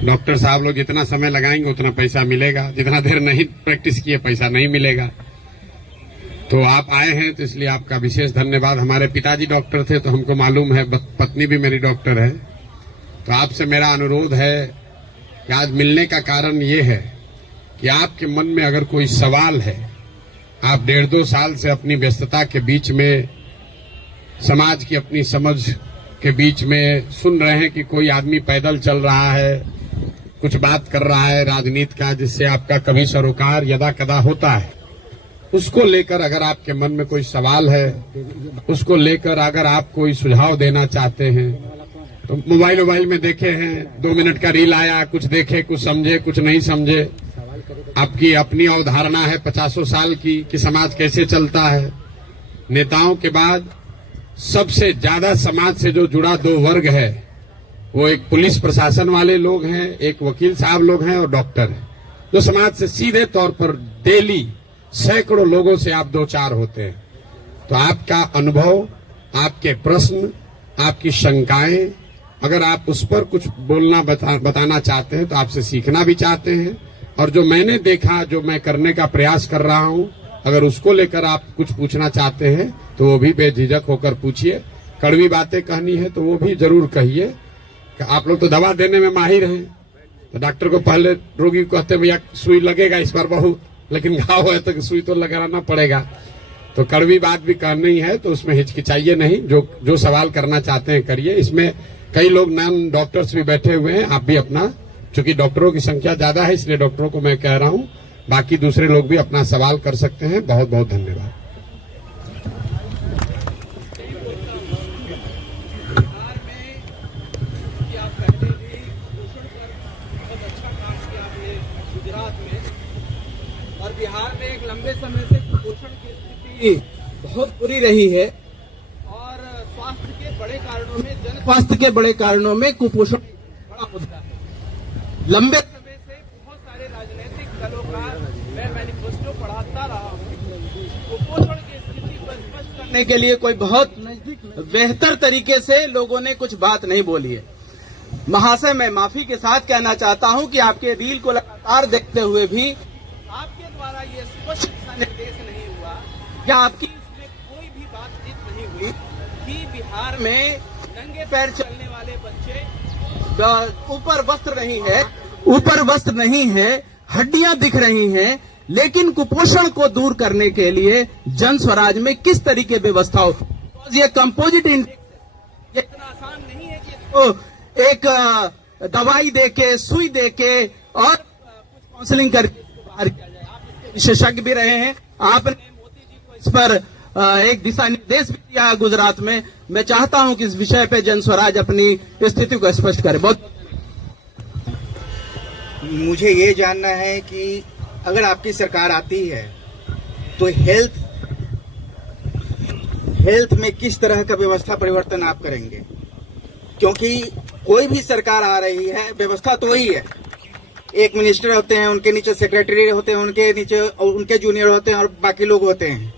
Doctor साहब लोग जितना समय लगाएंगे उतना पैसा मिलेगा, जितना देर नहीं प्रैक्टिस किए पैसा नहीं मिलेगा। तो आप आए हैं तो इसलिए आपका विशेष धन्यवाद। हमारे पिताजी डॉक्टर थे तो हमको मालूम है, पत्नी भी मेरी डॉक्टर है। तो आपसे मेरा अनुरोध है कि आज मिलने का कारण ये है कि आपके मन में अगर कोई सवाल है, आप 1.5-2 साल से अपनी व्यस्तता के बीच में, समाज की अपनी समझ के बीच में सुन रहे हैं कि कोई आदमी पैदल चल रहा है, कुछ बात कर रहा है राजनीति का, जिससे आपका कभी सरोकार यदा कदा होता है। उसको लेकर अगर आपके मन में कोई सवाल है, उसको लेकर अगर आप कोई सुझाव देना चाहते हैं, तो मोबाइल में देखे हैं 2 मिनट का रील आया, कुछ देखे, कुछ समझे, कुछ नहीं समझे। आपकी अपनी अवधारणा है 50 साल की कि समाज कैसे चलता है। नेताओं के बाद सबसे ज्यादा समाज से जो जुड़ा 2 वर्ग है, वो एक पुलिस प्रशासन वाले लोग हैं, एक वकील साहब लोग हैं और डॉक्टर हैं, जो समाज से सीधे तौर पर डेली सैकड़ों लोगों से आप 2-4 होते हैं। तो आपका अनुभव, आपके प्रश्न, आपकी शंकाएं, अगर आप उस पर कुछ बोलना बताना चाहते हैं तो आपसे सीखना भी चाहते हैं, और जो मैंने देखा, जो मैं करने का प्रयास कर रहा हूं, अगर उसको लेकर आप कुछ पूछना चाहते हैं तो वो भी बेझिझक होकर पूछिए। कड़वी बातें कहनी है तो वो भी जरूर कहिए। आप लोग तो दवा देने में माहिर हैं, तो डॉक्टर को पहले रोगी को कहते भैया सुई लगेगा इस बार बहुत, लेकिन घाव है तो सुई तो लगाना पड़ेगा। तो कड़वी बात भी कहनी है तो उसमें हिचकिचाइए नहीं, जो सवाल करना चाहते हैं करिए। इसमें कई लोग नॉन डॉक्टर्स भी बैठे हुए हैं, आप भी अपना, चूंकि डॉक्टरों की संख्या ज्यादा है इसलिए डॉक्टरों को मैं कह रहा हूं, बाकी दूसरे लोग भी अपना सवाल कर सकते हैं। बहुत बहुत धन्यवाद। और बिहार में एक लंबे समय से कुपोषण की स्थिति बहुत बुरी रही है, और स्वास्थ्य के बड़े कारणों में, जन स्वास्थ्य के बड़े कारणों में कुपोषण बड़ा मुद्दा है। लंबे समय से बहुत सारे राजनीतिक दलों का मैं मैनिफेस्टो पढ़ाता रहा हूँ। कुपोषण की स्थिति को स्पष्ट करने के लिए कोई बहुत बेहतर तरीके से लोगों ने कुछ बात नहीं बोली है। महाशय, मैं माफी के साथ कहना चाहता हूं कि आपके रील को लगातार देखते हुए भी आपके द्वारा ये स्पष्ट दिशा निर्देश नहीं हुआ, या आपकी इसमें कोई भी बातचीत नहीं हुई कि बिहार में नंगे पैर चलने वाले बच्चे, ऊपर वस्त्र नहीं है, हड्डियां दिख रही हैं, लेकिन कुपोषण को दूर करने के लिए जन स्वराज में किस तरीके व्यवस्था हो। ये कंपोजिट इंडेक्स, ये इतना आसान नहीं है कि इसको एक दवाई देके, सुई देके और कुछ काउंसलिंग करके बाहर किया जाए। आप इसके विशेषज्ञ भी रहे हैं, आपने मोदी जी को इस पर एक दिशा निर्देश भी दिया है गुजरात में। मैं चाहता हूं कि इस विषय पे जन स्वराज अपनी स्थिति को स्पष्ट करे। बहुत मुझे ये जानना है कि अगर आपकी सरकार आती है तो हेल्थ में किस तरह का व्यवस्था परिवर्तन आप करेंगे, क्योंकि कोई भी सरकार आ रही है, व्यवस्था तो वही है। एक मिनिस्टर होते हैं, उनके नीचे सेक्रेटरी होते हैं, उनके नीचे उनके जूनियर होते हैं और बाकी लोग होते हैं,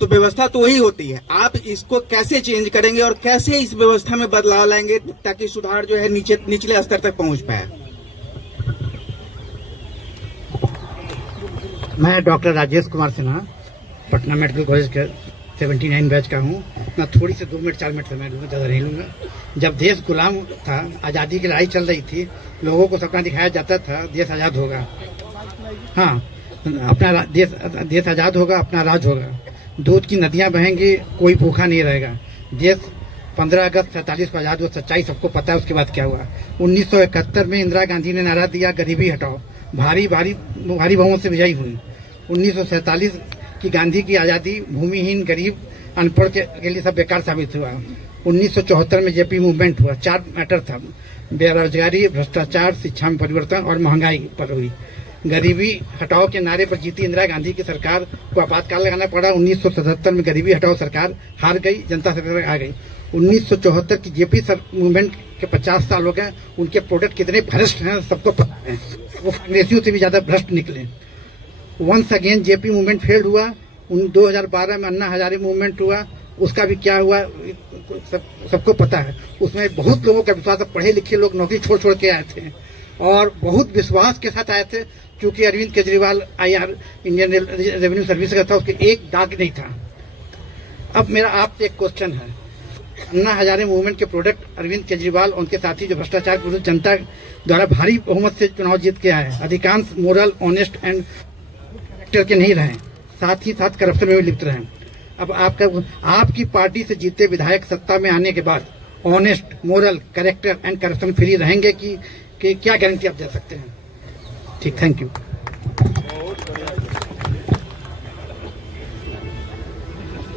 तो व्यवस्था तो वही होती है। आप इसको कैसे चेंज करेंगे और कैसे इस व्यवस्था में बदलाव लाएंगे ताकि सुधार जो है निचले स्तर तक पहुंच पाए? मैं doctor Rajesh Kumar Sinha, Patna medical college के 79 बैच का हूँ। मैं थोड़ी से 2 मिनट 4 मिनट समय लूँगा, ज़्यादा नहीं लूँगा। जब देश गुलाम था, आज़ादी की लड़ाई चल रही थी, लोगों को सपना दिखाया जाता था देश आज़ाद होगा, हाँ अपना देश आज़ाद होगा, अपना राज होगा, दूध की नदियाँ बहेंगी, कोई भूखा नहीं रहेगा। देश 15 अगस्त 47 को आज़ाद हुआ, सच्चाई सबको पता है उसके बाद क्या हुआ। 1971 में इंदिरा गांधी ने नारा दिया गरीबी हटाओ, भारी बहुमत से विजयी हुई। 1947 की गांधी की आज़ादी भूमिहीन, गरीब, अनपढ़ के लिए सब बेकार साबित हुआ। 1974 में जेपी मूवमेंट हुआ, 4 मैटर था, बेरोजगारी, भ्रष्टाचार, शिक्षा में परिवर्तन और महंगाई पर हुई। गरीबी हटाओ के नारे पर जीती इंदिरा गांधी की सरकार को आपातकाल लगाना पड़ा। 1977 में गरीबी हटाओ सरकार हार गई, जनता सरकार आ गई। 1974 की जेपी मूवमेंट के 50 साल हो गए, उनके प्रोडक्ट कितने भ्रष्ट हैं सबको पता है, वो कांग्रेसियों से भी ज्यादा भ्रष्ट निकले। Once again JP movement failed हुआ। 2012 में अन्ना हजारे मूवमेंट हुआ, उसका भी क्या हुआ सबको पता है। उसमें बहुत लोगों का विश्वास, पढ़े लिखे लोग नौकरी छोड़ के आए थे, और बहुत विश्वास के साथ आए थे। चूंकि Arvind Kejriwal IR Indian revenue service का था, उसके एक दाग नहीं था। अब मेरा आपसे एक क्वेश्चन है, अन्ना हजारे मूवमेंट के प्रोडक्ट अरविंद केजरीवाल और उनके साथी जो भ्रष्टाचार विरुद्ध जनता द्वारा भारी बहुमत से चुनाव जीत के आए, अधिकांश मोरल, ऑनेस्ट एंड कैरेक्टर के नहीं रहे, साथ ही साथ करप्शन में भी लिप्त रहे। अब आपकी पार्टी से जीते विधायक सत्ता में आने के बाद honest, moral, character and corruption free रहेंगे कि क्या गारंटी आप दे सकते हैं? ठीक, थैंक यू।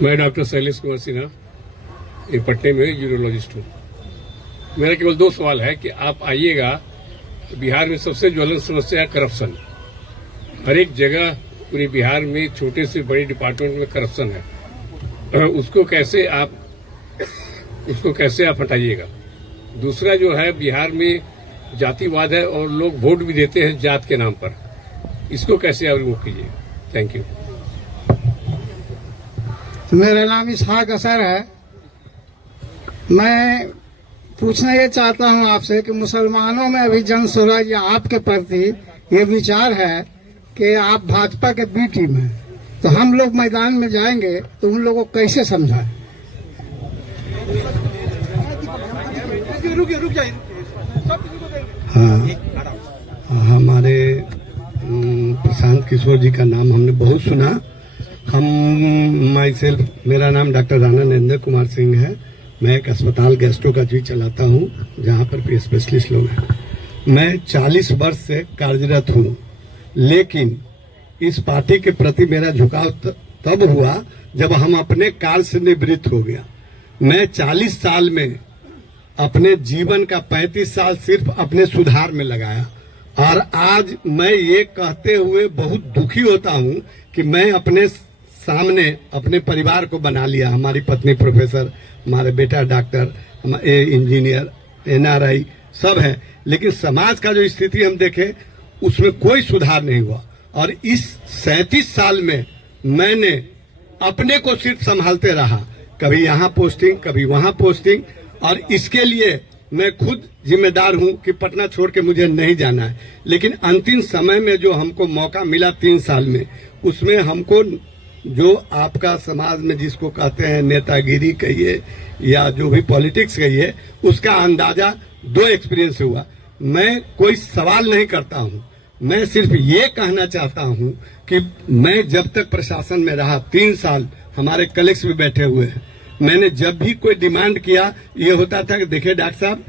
मैं डॉक्टर शैलेश कुमार सिन्हा, ये पटने में यूरोलॉजिस्ट हूँ। मेरा केवल 2 सवाल है कि आप आइएगा, बिहार में सबसे ज्वलंत समस्या है करप्शन। हर एक जगह पूरे बिहार में छोटे से बड़े डिपार्टमेंट में करप्शन है, उसको कैसे आप हटाइएगा। दूसरा जो है, बिहार में जातिवाद है और लोग वोट भी देते हैं जात के नाम पर, इसको कैसे आप रिमूव कीजिए। Thank you. मेरा नाम इसहाक असर है। मैं पूछना ये चाहता हूँ आपसे कि मुसलमानों में अभी जन स्वराज या आपके प्रति ये विचार है कि आप भाजपा के बी टीम हैं, तो हम लोग मैदान में जाएंगे तो उन लोगों को कैसे समझाएं? हाँ, हमारे प्रशांत किशोर जी का नाम हमने बहुत सुना। मेरा नाम डॉक्टर राणा नरेंद्र कुमार सिंह है। मैं एक अस्पताल गैस्ट्रो का जी चलाता हूँ, जहाँ पर स्पेशलिस्ट लोग हैं। मैं 40 वर्ष से कार्यरत हूँ, लेकिन इस पार्टी के प्रति मेरा झुकाव तब हुआ जब हम अपने कार्य से निवृत्त हो गया। मैं 40 साल में अपने जीवन का 35 साल सिर्फ अपने सुधार में लगाया, और आज मैं ये कहते हुए बहुत दुखी होता हूँ कि मैं अपने सामने अपने परिवार को बना लिया। हमारी पत्नी प्रोफेसर, हमारे बेटा डॉक्टर, इंजीनियर, NRI सब है, लेकिन समाज का जो स्थिति हम देखें उसमें कोई सुधार नहीं हुआ। और इस 37 साल में मैंने अपने को सिर्फ संभालते रहा, कभी यहाँ पोस्टिंग, कभी वहाँ पोस्टिंग, और इसके लिए मैं खुद जिम्मेदार हूँ कि पटना छोड़ के मुझे नहीं जाना है। लेकिन अंतिम समय में जो हमको मौका मिला 3 साल में, उसमें हमको जो आपका समाज में जिसको कहते हैं नेतागिरी कहिए या जो भी पॉलिटिक्स कहिए, उसका अंदाजा 2 एक्सपीरियंस हुआ। मैं कोई सवाल नहीं करता हूँ, मैं सिर्फ ये कहना चाहता हूँ कि मैं जब तक प्रशासन में रहा 3 साल, हमारे कलीग्स भी बैठे हुए हैं, मैंने जब भी कोई डिमांड किया, ये होता था कि देखिए डॉक्टर साहब,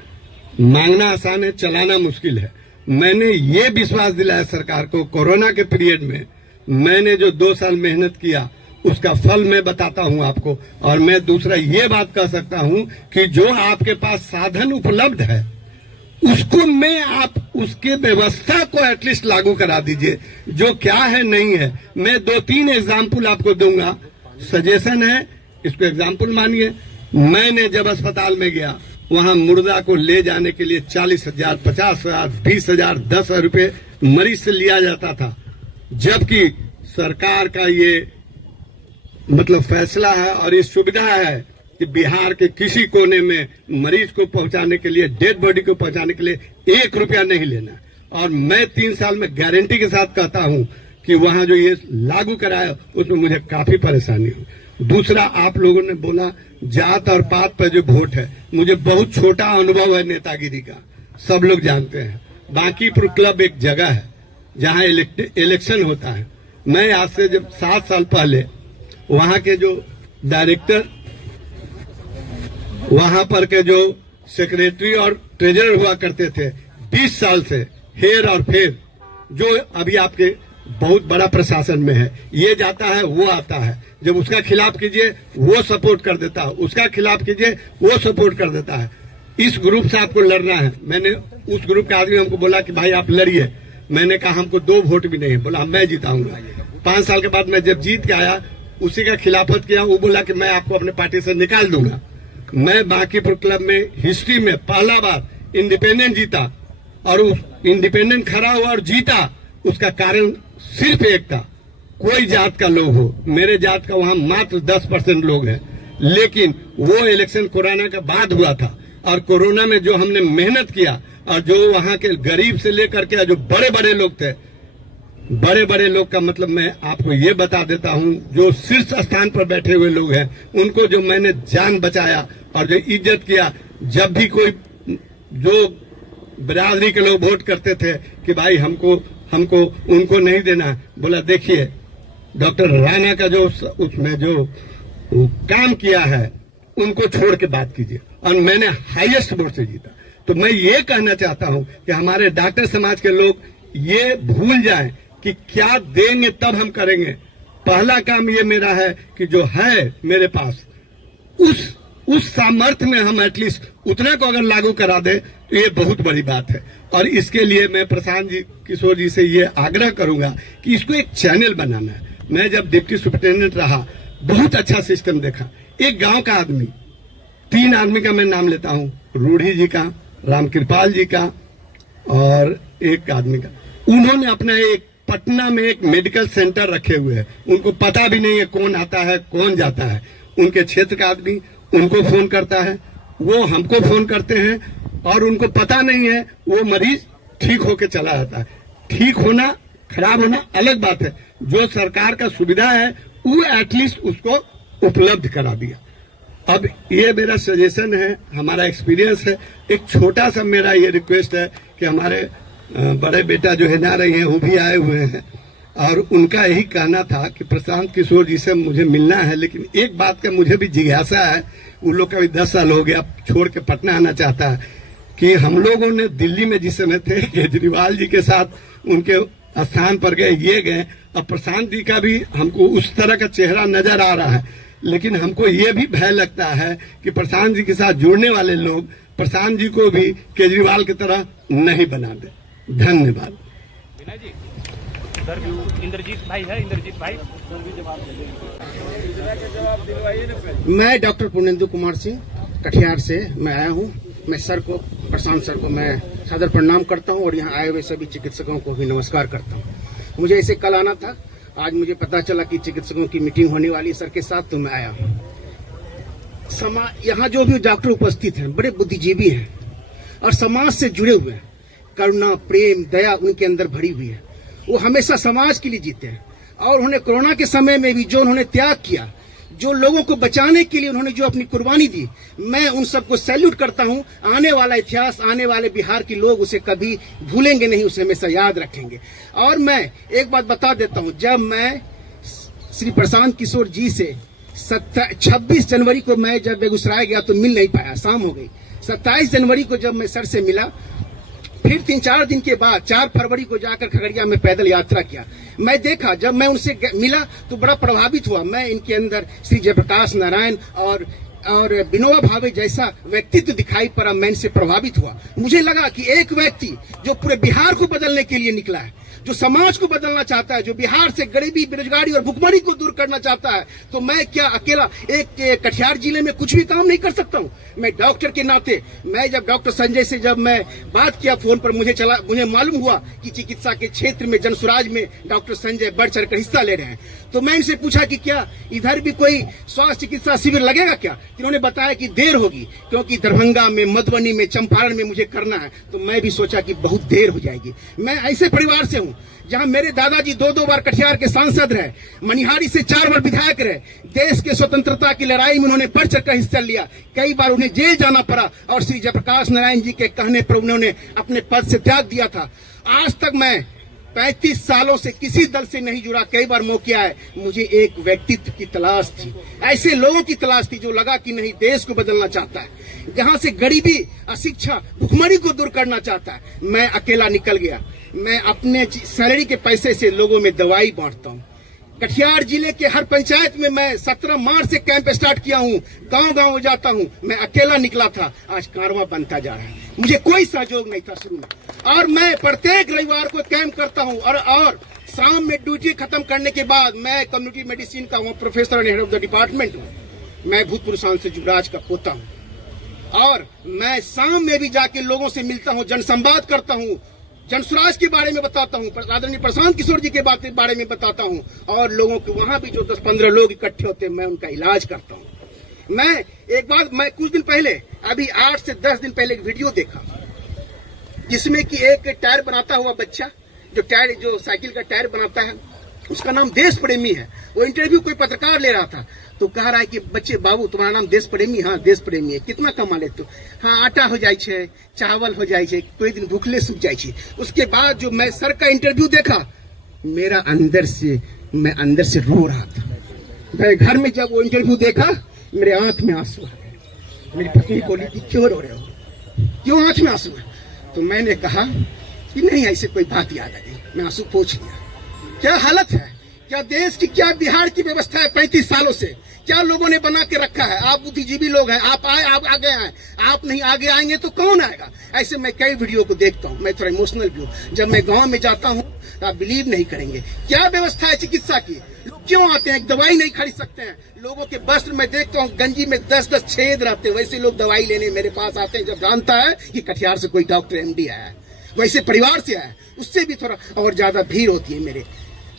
मांगना आसान है, चलाना मुश्किल है। मैंने ये विश्वास दिलाया सरकार को। कोरोना के पीरियड में मैंने जो 2 साल मेहनत किया, उसका फल मैं बताता हूं आपको। और मैं दूसरा ये बात कह सकता हूं कि जो आपके पास साधन उपलब्ध है, उसको में आप उसके व्यवस्था को एटलीस्ट लागू करा दीजिए। जो क्या है नहीं है, मैं 2-3 एग्जाम्पल आपको दूंगा, सजेशन है, इसको एग्जाम्पल मानिए। मैंने जब अस्पताल में गया, वहां मुर्दा को ले जाने के लिए 40,000, 50,000, 20,000, 10,000 रुपए मरीज से लिया जाता था, जबकि सरकार का ये मतलब फैसला है और ये सुविधा है कि बिहार के किसी कोने में मरीज को पहुंचाने के लिए, डेड बॉडी को पहुंचाने के लिए 1 रुपया नहीं लेना। और मैं 3 साल में गारंटी के साथ कहता हूं कि वहां जो ये लागू कराया, उसमें मुझे काफी परेशानी हुई। दूसरा, आप लोगों ने बोला जात और पात पर जो वोट है, मुझे बहुत छोटा अनुभव है नेतागिरी का, सब लोग जानते हैं। बांकीपुर क्लब एक जगह है जहां इलेक्शन होता है। मैं आज से जब 7 साल पहले वहां के जो डायरेक्टर, वहां पर के जो सेक्रेटरी और ट्रेजरर हुआ करते थे, 20 साल से हेर और फेर, जो अभी आपके बहुत बड़ा प्रशासन में है, ये जाता है वो आता है, जब उसका खिलाफ कीजिए वो सपोर्ट कर देता है, उसका खिलाफ कीजिए वो सपोर्ट कर देता है। इस ग्रुप से आपको लड़ना है। मैंने उस ग्रुप के आदमी हमको बोला कि भाई आप लड़िए। मैंने कहा हमको 2 वोट भी नहीं है। बोला मैं जिताऊंगा। 5 साल के बाद मैं जब जीत के आया, उसी का खिलाफत किया। वो बोला कि मैं आपको अपने पार्टी से निकाल दूंगा। मैं बांकीपुर क्लब में हिस्ट्री में पहला बार इंडिपेंडेंट जीता, और उस इंडिपेंडेंट खड़ा हुआ और जीता, उसका कारण सिर्फ एक था, कोई जात का लोग हो। मेरे जात का वहां मात्र 10% लोग हैं, लेकिन वो इलेक्शन कोरोना के बाद हुआ था, और कोरोना में जो हमने मेहनत किया, और जो वहां के गरीब से लेकर के जो बड़े बड़े लोग थे, बड़े बड़े लोग का मतलब मैं आपको ये बता देता हूं, जो शीर्ष स्थान पर बैठे हुए लोग हैं उनको जो मैंने जान बचाया और जो इज्जत किया, जब भी कोई जो बिरादरी के लोग वोट करते थे कि भाई हमको उनको नहीं देना, बोला देखिए डॉक्टर राणा का जो उसमें जो काम किया है उनको छोड़ के बात कीजिए, और मैंने हाईएस्ट वोट से जीता। तो मैं ये कहना चाहता हूं कि हमारे डॉक्टर समाज के लोग ये भूल जाएं कि क्या देंगे तब हम करेंगे। पहला काम ये मेरा है कि जो है मेरे पास उस सामर्थ्य में हम एटलीस्ट उतना को अगर लागू करा दे तो ये बहुत बड़ी बात है। और इसके लिए मैं प्रशांत जी किशोर जी से ये आग्रह करूंगा कि इसको एक चैनल बनाना है। मैं जब डिप्टी सुपरिटेंडेंट रहा बहुत अच्छा सिस्टम देखा। एक गांव का आदमी, 3 आदमी का मैं नाम लेता हूं, रूढ़ी जी का, रामकृपाल जी का और एक आदमी का, उन्होंने अपना एक पटना में एक मेडिकल सेंटर रखे हुए हैं। उनको पता भी नहीं है कौन आता है कौन जाता है। उनके क्षेत्र का आदमी उनको फोन करता है, वो हमको फोन करते हैं, और उनको पता नहीं है वो मरीज ठीक होके चला जाता है। ठीक होना खराब होना अलग बात है, जो सरकार का सुविधा है वो एटलीस्ट उसको उपलब्ध करा दिया। अब ये मेरा सजेशन है, हमारा एक्सपीरियंस है। एक छोटा सा मेरा ये रिक्वेस्ट है कि हमारे बड़े बेटा जो है ना रही हैं, वो भी आए हुए हैं, और उनका यही कहना था कि प्रशांत किशोर जी से मुझे मिलना है, लेकिन एक बात का मुझे भी जिज्ञासा है। उन लोग का भी 10 साल हो गया छोड़ के पटना आना चाहता है कि हम लोगों ने दिल्ली में जिस समय थे केजरीवाल जी के साथ उनके स्थान पर गए, ये गए। अब प्रशांत जी का भी हमको उस तरह का चेहरा नजर आ रहा है, लेकिन हमको ये भी भय लगता है कि प्रशांत जी के साथ जुड़ने वाले लोग प्रशांत जी को भी केजरीवाल की तरह नहीं बना दे। धन्यवाद। इंद्रजीत भाई है, इंद्रजीत भाई। मैं डॉक्टर पूर्णेंदु कुमार सिंह कटिहार से मैं आया हूँ। मैं सर को, प्रशांत सर को मैं सादर प्रणाम करता हूँ और यहाँ आए हुए सभी चिकित्सकों को भी नमस्कार करता हूँ। मुझे ऐसे कल आना था, आज मुझे पता चला कि चिकित्सकों की मीटिंग होने वाली सर के साथ, तो मैं आया हूँ। यहाँ जो भी डॉक्टर उपस्थित हैं बड़े बुद्धिजीवी हैं और समाज से जुड़े हुए हैं। करुणा, प्रेम, दया उनके अंदर भरी हुई है। वो हमेशा समाज के लिए जीते हैं, और उन्होंने कोरोना के समय में भी जो उन्होंने त्याग किया, जो लोगों को बचाने के लिए उन्होंने जो अपनी कुर्बानी दी, मैं उन सबको सैल्यूट करता हूं। आने वाला इतिहास, आने वाले बिहार के लोग उसे कभी भूलेंगे नहीं, उसे हमेशा याद रखेंगे। और मैं एक बात बता देता हूं, जब मैं श्री प्रशांत किशोर जी से 26 जनवरी को मैं जब बेगूसराय गया तो मिल नहीं पाया, शाम हो गई। 27 जनवरी को जब मैं सर से मिला, फिर 3-4 दिन के बाद 4 फरवरी को जाकर खगड़िया में पैदल यात्रा किया। मैं देखा, जब मैं उनसे मिला तो बड़ा प्रभावित हुआ। मैं इनके अंदर श्री जयप्रकाश नारायण और विनोबा भावे जैसा व्यक्तित्व दिखाई पड़ा। मैं इनसे प्रभावित हुआ। मुझे लगा कि एक व्यक्ति जो पूरे बिहार को बदलने के लिए निकला है, जो समाज को बदलना चाहता है, जो बिहार से गरीबी, बेरोजगारी और भुखमरी को दूर करना चाहता है, तो मैं क्या अकेला एक कटिहार जिले में कुछ भी काम नहीं कर सकता हूँ? मैं डॉक्टर के नाते, मैं जब डॉक्टर संजय से जब मैं बात किया फोन पर, मुझे मालूम हुआ कि चिकित्सा के क्षेत्र में जनसुराज में डॉक्टर संजय बढ़ चढ़कर हिस्सा ले रहे हैं, तो मैं इनसे पूछा कि क्या इधर भी कोई स्वास्थ्य चिकित्सा शिविर लगेगा क्या? इन्होंने बताया कि देर होगी, क्योंकि दरभंगा में, मधुबनी में, चंपारण में मुझे करना है। तो मैं भी सोचा कि बहुत देर हो जाएगी। मैं ऐसे परिवार से हूँ जहां मेरे दादाजी 2-2 बार कटिहार के सांसद रहे, मनिहारी से 4 बार विधायक रहे। देश के स्वतंत्रता की लड़ाई में उन्होंने बढ़ चढ़कर हिस्सा लिया। कई बार उन्हें जेल जाना पड़ा और श्री जयप्रकाश नारायण जी के कहने पर उन्होंने अपने पद से त्याग दिया था। आज तक मैं 35 सालों से किसी दल से नहीं जुड़ा। कई बार मौके आए, मुझे एक व्यक्तित्व की तलाश थी, ऐसे लोगों की तलाश थी जो लगा कि नहीं, देश को बदलना चाहता है, जहां से गरीबी, अशिक्षा, भुखमरी को दूर करना चाहता है। मैं अकेला निकल गया। मैं अपने सैलरी के पैसे से लोगों में दवाई बांटता हूँ। कटिहार जिले के हर पंचायत में मैं 17 मार्च से कैंप स्टार्ट किया हूँ, गांव-गांव जाता हूँ। मैं अकेला निकला था, आज कारवां बनता जा रहा है। मुझे कोई सहयोग नहीं था शुरू में, और मैं प्रत्येक रविवार को कैंप करता हूँ। और शाम में ड्यूटी खत्म करने के बाद मैं कम्युनिटी मेडिसिन का हूँ, professor and head of the department हूँ। मैं भूतपूर्व सांसद युवराज का पोता हूँ, और मैं शाम में भी जाके लोगों से मिलता हूँ, जनसंवाद करता हूँ, जनसुराज के बारे में बताता हूँ, आदरणीय प्रशांत किशोर जी के बारे में बताता हूँ, और लोगों के वहां भी जो 10-15 लोग इकट्ठे होते हैं, मैं उनका इलाज करता हूँ। मैं एक बात, मैं कुछ दिन पहले, अभी 8 से 10 दिन पहले एक वीडियो देखा। जिसमें कि एक टायर बनाता हुआ बच्चा जो साइकिल का टायर बनाता है, उसका नाम देश प्रेमी है। वो इंटरव्यू कोई पत्रकार ले रहा था तो कह रहा है कि बच्चे बाबू तुम्हारा नाम देश प्रेमी? हाँ देश प्रेमी है। कितना कमा लेते हो? हाँ आटा हो जाए छे, चावल हो जाए छे, कोई दिन भूखले सूख जाए छे। उसके बाद जो मैं सर का इंटरव्यू देखा, मैं अंदर से रो रहा था। मैं घर में जब वो इंटरव्यू देखा, मेरे आंख में आंसू आ गए। मेरी पत्नी बोली कि क्यों रो रहे हो, क्यों आंख में आंसू है? तो मैंने कहा कि नहीं ऐसे कोई बात याद आ गई, मैं आंसू पोंछ लिया। क्या हालत है, क्या देश की, क्या बिहार की व्यवस्था है 35 सालों से, क्या लोगों ने बना के रखा है। आप बुद्धिजीवी लोग हैं, आप आगे आए, आप नहीं आगे आएंगे तो कौन आएगा। ऐसे मैं कई वीडियो को देखता हूँ, मैं थोड़ा इमोशनल भी हूँ। जब मैं गांव में जाता हूँ तो आप बिलीव नहीं करेंगे क्या व्यवस्था है चिकित्सा की। लोग क्यों आते हैं, दवाई नहीं खरीद सकते हैं। लोगों के वस्त्र में देखता हूँ गंजी में 10-10 छेद रहते हैं, वैसे लोग दवाई लेने मेरे पास आते हैं। जब जानता है कि कटिहार से कोई डॉक्टर MD आया है, वैसे परिवार से आया है, उससे भी थोड़ा और ज्यादा भीड़ होती है मेरे,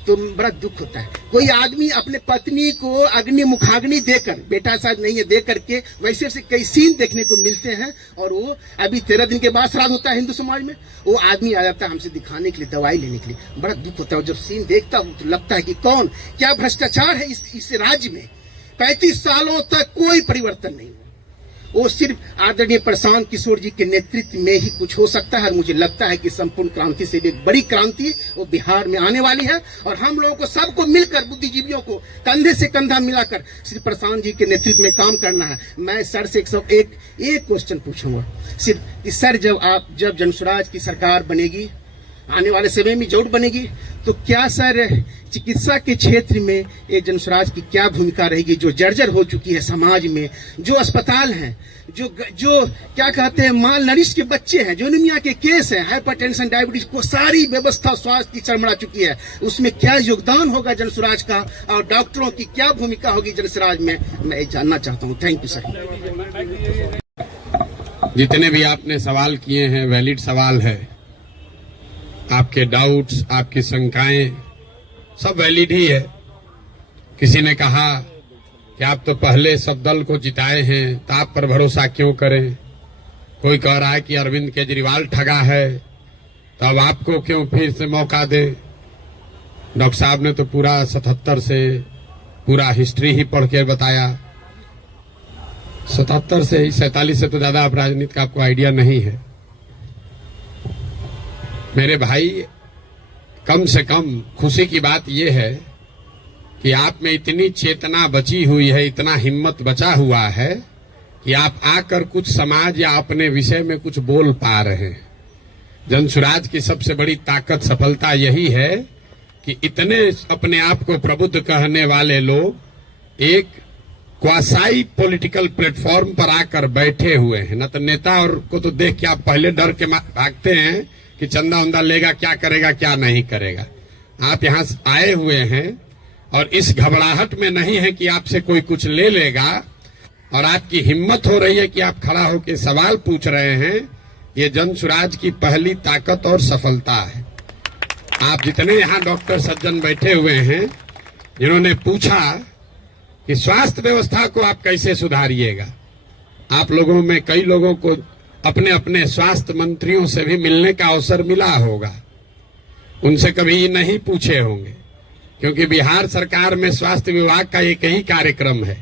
तो बड़ा दुख होता है। कोई आदमी अपने पत्नी को अग्नि मुखाग्नि देकर, बेटा शायद नहीं है, दे करके वैसे से कई सीन देखने को मिलते हैं। और वो अभी 13 दिन के बाद श्राद्ध होता है हिंदू समाज में, वो आदमी आ जाता है हमसे दिखाने के लिए, दवाई लेने के लिए। बड़ा दुख होता है। जब सीन देखता हूँ तो लगता है कि कौन, क्या भ्रष्टाचार है इस राज्य में। 35 सालों तक कोई परिवर्तन नहीं हुआ। वो सिर्फ आदरणीय प्रशांत किशोर जी के नेतृत्व में ही कुछ हो सकता है। और मुझे लगता है कि संपूर्ण क्रांति से भी एक बड़ी क्रांति वो बिहार में आने वाली है। और हम लोगों को सबको मिलकर, बुद्धिजीवियों को कंधे से कंधा मिलाकर श्री प्रशांत जी के नेतृत्व में काम करना है। मैं सर से एक क्वेश्चन पूछूंगा सिर्फ कि सर, जब जनसुराज की सरकार बनेगी, आने वाले समय में जरूर बनेगी, तो क्या सर चिकित्सा के क्षेत्र में ये जनसुराज की क्या भूमिका रहेगी। जो जर्जर हो चुकी है समाज में, जो अस्पताल हैं, जो क्या कहते हैं माल नरिश के बच्चे हैं, जो एनीमिया के केस हैं, हाइपरटेंशन, डायबिटीज को सारी व्यवस्था स्वास्थ्य की चरमरा चुकी है। उसमें क्या योगदान होगा जनसुराज का, और डॉक्टरों की क्या भूमिका होगी जनसुराज में, मैं जानना चाहता हूँ। Thank you sir. जितने भी आपने सवाल किए हैं वैलिड सवाल है। आपके डाउट्स, आपकी शंकाएं सब वैलिड ही है। किसी ने कहा कि आप तो पहले सब दल को जिताए हैं, तो आप पर भरोसा क्यों करें। कोई कह रहा है कि अरविंद केजरीवाल ठगा है, तो अब आपको क्यों फिर से मौका दे। डॉक्टर साहब ने तो पूरा 77 से पूरा हिस्ट्री ही पढ़ के बताया। 77 से 47 से तो ज्यादा आप राजनीति का आपको आइडिया नहीं है। मेरे भाई, कम से कम खुशी की बात यह है कि आप में इतनी चेतना बची हुई है, इतना हिम्मत बचा हुआ है कि आप आकर कुछ समाज या अपने विषय में कुछ बोल पा रहे हैं। जनसुराज की सबसे बड़ी ताकत, सफलता यही है कि इतने अपने आप को प्रबुद्ध कहने वाले लोग एक क्वासाई पॉलिटिकल प्लेटफॉर्म पर आकर बैठे हुए हैं। न तो नेता और को तो देख के आप पहले डर के भागते हैं कि चंदा उंदा लेगा, क्या करेगा क्या नहीं करेगा। आप यहाँ आए हुए हैं और इस घबराहट में नहीं है कि आपसे कोई कुछ ले लेगा, और आपकी हिम्मत हो रही है कि आप खड़ा होकर सवाल पूछ रहे हैं। ये जनसुराज की पहली ताकत और सफलता है। आप जितने यहाँ डॉक्टर सज्जन बैठे हुए हैं, जिन्होंने पूछा कि स्वास्थ्य व्यवस्था को आप कैसे सुधारिएगा, आप लोगों में कई लोगों को अपने अपने स्वास्थ्य मंत्रियों से भी मिलने का अवसर मिला होगा। उनसे कभी नहीं पूछे होंगे, क्योंकि बिहार सरकार में स्वास्थ्य विभाग का एक ही कार्यक्रम है,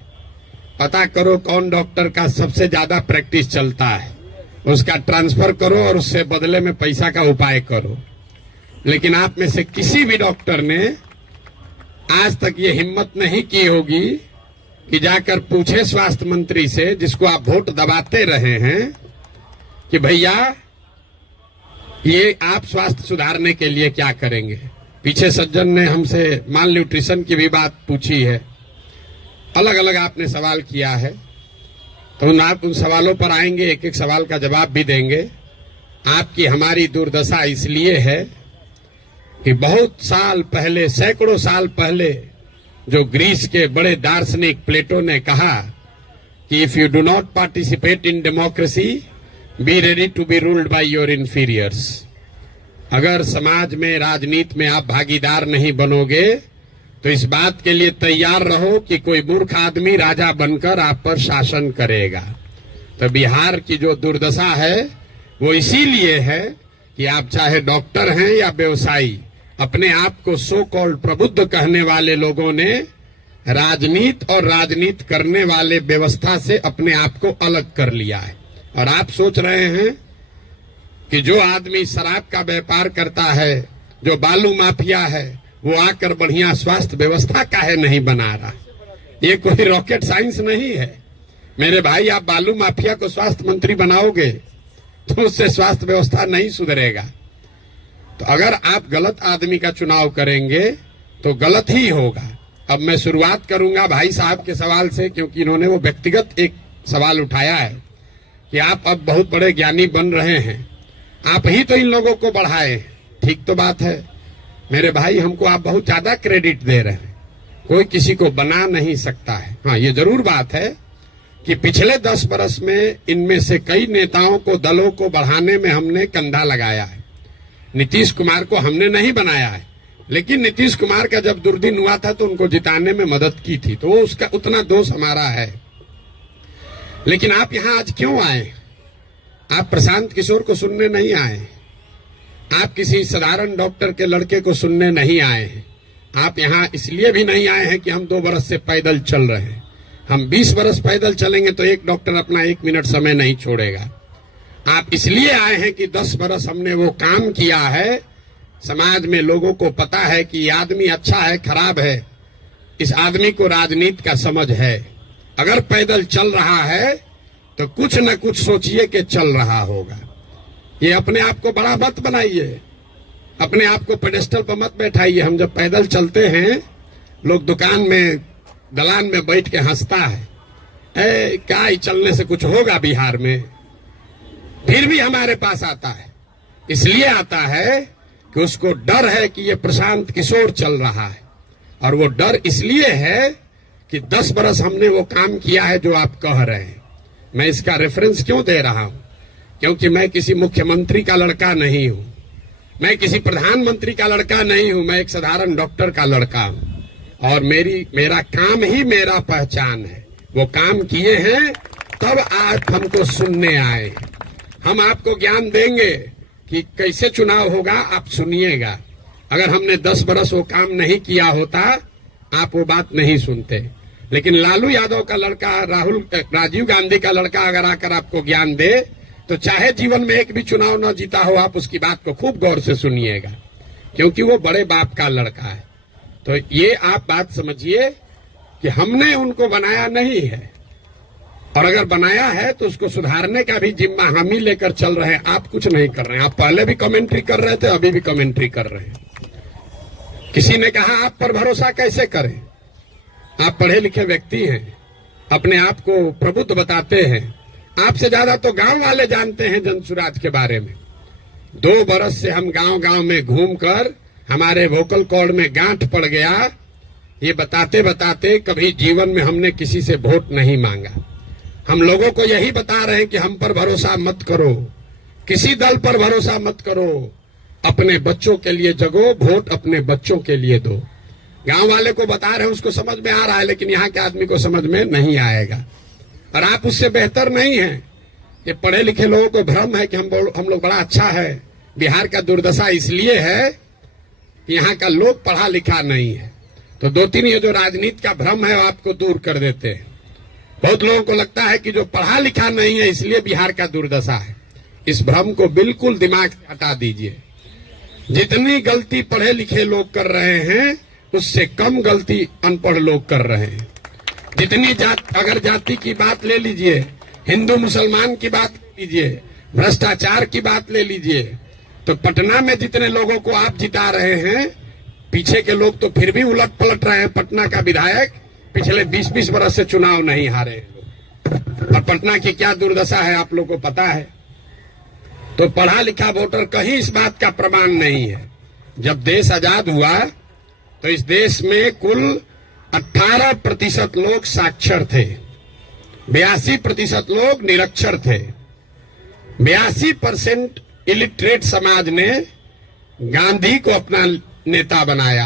पता करो कौन डॉक्टर का सबसे ज्यादा प्रैक्टिस चलता है, उसका ट्रांसफर करो और उससे बदले में पैसा का उपाय करो। लेकिन आप में से किसी भी डॉक्टर ने आज तक ये हिम्मत नहीं की होगी कि जाकर पूछे स्वास्थ्य मंत्री से, जिसको आप वोट दबाते रहे हैं, कि भैया ये आप स्वास्थ्य सुधारने के लिए क्या करेंगे। पीछे सज्जन ने हमसे माल न्यूट्रिशन की भी बात पूछी है। अलग अलग आपने सवाल किया है, तो आप उन सवालों पर आएंगे, एक एक सवाल का जवाब भी देंगे। आपकी हमारी दुर्दशा इसलिए है कि बहुत साल पहले, सैकड़ों साल पहले, जो ग्रीस के बड़े दार्शनिक प्लेटो ने कहा कि if you do not participate in democracy, be ready to be ruled by your inferiors. अगर समाज में, राजनीति में आप भागीदार नहीं बनोगे तो इस बात के लिए तैयार रहो कि कोई मूर्ख आदमी राजा बनकर आप पर शासन करेगा। तो बिहार की जो दुर्दशा है वो इसीलिए है कि आप चाहे डॉक्टर हैं या व्यवसायी, अपने आप को सो कॉल्ड प्रबुद्ध कहने वाले लोगों ने राजनीति और राजनीति करने वाले व्यवस्था से अपने आप को अलग कर लिया है। और आप सोच रहे हैं कि जो आदमी शराब का व्यापार करता है, जो बालू माफिया है, वो आकर बढ़िया स्वास्थ्य व्यवस्था काहे नहीं बना रहा। ये कोई रॉकेट साइंस नहीं है मेरे भाई। आप बालू माफिया को स्वास्थ्य मंत्री बनाओगे तो उससे स्वास्थ्य व्यवस्था नहीं सुधरेगा। तो अगर आप गलत आदमी का चुनाव करेंगे तो गलत ही होगा। अब मैं शुरुआत करूंगा भाई साहब के सवाल से, क्योंकि इन्होंने वो व्यक्तिगत एक सवाल उठाया है कि आप अब बहुत बड़े ज्ञानी बन रहे हैं, आप ही तो इन लोगों को बढ़ाए। ठीक तो बात है मेरे भाई, हमको आप बहुत ज्यादा क्रेडिट दे रहे हैं। कोई किसी को बना नहीं सकता है। हाँ, ये जरूर बात है कि पिछले 10 बरस में इनमें से कई नेताओं को, दलों को बढ़ाने में हमने कंधा लगाया है। नीतीश कुमार को हमने नहीं बनाया है, लेकिन नीतीश कुमार का जब दुर्दिन हुआ था तो उनको जिताने में मदद की थी, तो वो उसका उतना दोष हमारा है। लेकिन आप यहां आज क्यों आए? आप प्रशांत किशोर को सुनने नहीं आए, आप किसी साधारण डॉक्टर के लड़के को सुनने नहीं आए हैं। आप यहां इसलिए भी नहीं आए हैं कि हम 2 बरस से पैदल चल रहे हैं। हम 20 बरस पैदल चलेंगे तो एक डॉक्टर अपना 1 मिनट समय नहीं छोड़ेगा। आप इसलिए आए हैं कि 10 बरस हमने वो काम किया है, समाज में लोगों को पता है कि ये आदमी अच्छा है, खराब है, इस आदमी को राजनीति का समझ है। अगर पैदल चल रहा है तो कुछ न कुछ सोचिए कि चल रहा होगा। ये अपने आप को बड़ा मत बनाइए, अपने आप को पेडेस्टल पर मत बैठाइए। हम जब पैदल चलते हैं, लोग दुकान में, दलान में बैठ के हंसता है, क्या ही चलने से कुछ होगा बिहार में। फिर भी हमारे पास आता है, इसलिए आता है कि उसको डर है कि ये प्रशांत किशोर चल रहा है। और वो डर इसलिए है कि 10 बरस हमने वो काम किया है जो आप कह रहे हैं। मैं इसका रेफरेंस क्यों दे रहा हूं? क्योंकि मैं किसी मुख्यमंत्री का लड़का नहीं हूं, मैं किसी प्रधानमंत्री का लड़का नहीं हूं, मैं एक साधारण डॉक्टर का लड़का हूं। और मेरा काम ही मेरा पहचान है। वो काम किए हैं तब आप हमको सुनने आए। हम आपको ज्ञान देंगे कि कैसे चुनाव होगा, आप सुनिएगा। अगर हमने 10 बरस वो काम नहीं किया होता, आप वो बात नहीं सुनते। लेकिन लालू यादव का लड़का, राजीव गांधी का लड़का अगर आकर आपको ज्ञान दे, तो चाहे जीवन में एक भी चुनाव न जीता हो, आप उसकी बात को खूब गौर से सुनिएगा, क्योंकि वो बड़े बाप का लड़का है। तो ये आप बात समझिए कि हमने उनको बनाया नहीं है, और अगर बनाया है तो उसको सुधारने का भी जिम्मा हम ही लेकर चल रहे हैं। आप कुछ नहीं कर रहे हैं। आप पहले भी कमेंट्री कर रहे थे, अभी भी कमेंट्री कर रहे हैं। किसी ने कहा आप पर भरोसा कैसे करें? आप पढ़े लिखे व्यक्ति हैं, अपने आप को प्रबुद्ध बताते हैं। आपसे ज्यादा तो गांव वाले जानते हैं जनसुराज के बारे में। 2 बरस से हम गांव गांव में घूमकर हमारे वोकल कॉर्ड में गांठ पड़ गया। ये बताते बताते कभी जीवन में हमने किसी से वोट नहीं मांगा। हम लोगों को यही बता रहे हैं कि हम पर भरोसा मत करो, किसी दल पर भरोसा मत करो, अपने बच्चों के लिए जगो, वोट अपने बच्चों के लिए दो। गांव वाले को बता रहे हैं, उसको समझ में आ रहा है, लेकिन यहाँ के आदमी को समझ में नहीं आएगा। और आप उससे बेहतर नहीं हैं। ये पढ़े लिखे लोगों को भ्रम है कि हम लोग बड़ा अच्छा है। बिहार का दुर्दशा इसलिए है कि यहाँ का लोग पढ़ा लिखा नहीं है। तो 2-3 ये जो राजनीति का भ्रम है वो आपको दूर कर देते हैं। बहुत लोगों को लगता है कि जो पढ़ा लिखा नहीं है इसलिए बिहार का दुर्दशा है। इस भ्रम को बिल्कुल दिमाग से हटा दीजिए। जितनी गलती पढ़े लिखे लोग कर रहे हैं, उससे कम गलती अनपढ़ लोग कर रहे हैं। जितनी अगर जाति की बात ले लीजिए, हिंदू मुसलमान की बात ले लीजिए, भ्रष्टाचार की बात ले लीजिए, तो पटना में जितने लोगों को आप जिता रहे हैं, पीछे के लोग तो फिर भी उलट पलट रहे हैं। पटना का विधायक पिछले 20-20 बरस से चुनाव नहीं हारे। और पटना की क्या दुर्दशा है आप लोगों को पता है। तो पढ़ा लिखा वोटर कहीं इस बात का प्रमाण नहीं है। जब देश आजाद हुआ तो इस देश में कुल 18% लोग साक्षर थे, 82% लोग निरक्षर थे। 82% इलिटरेट समाज ने गांधी को अपना नेता बनाया,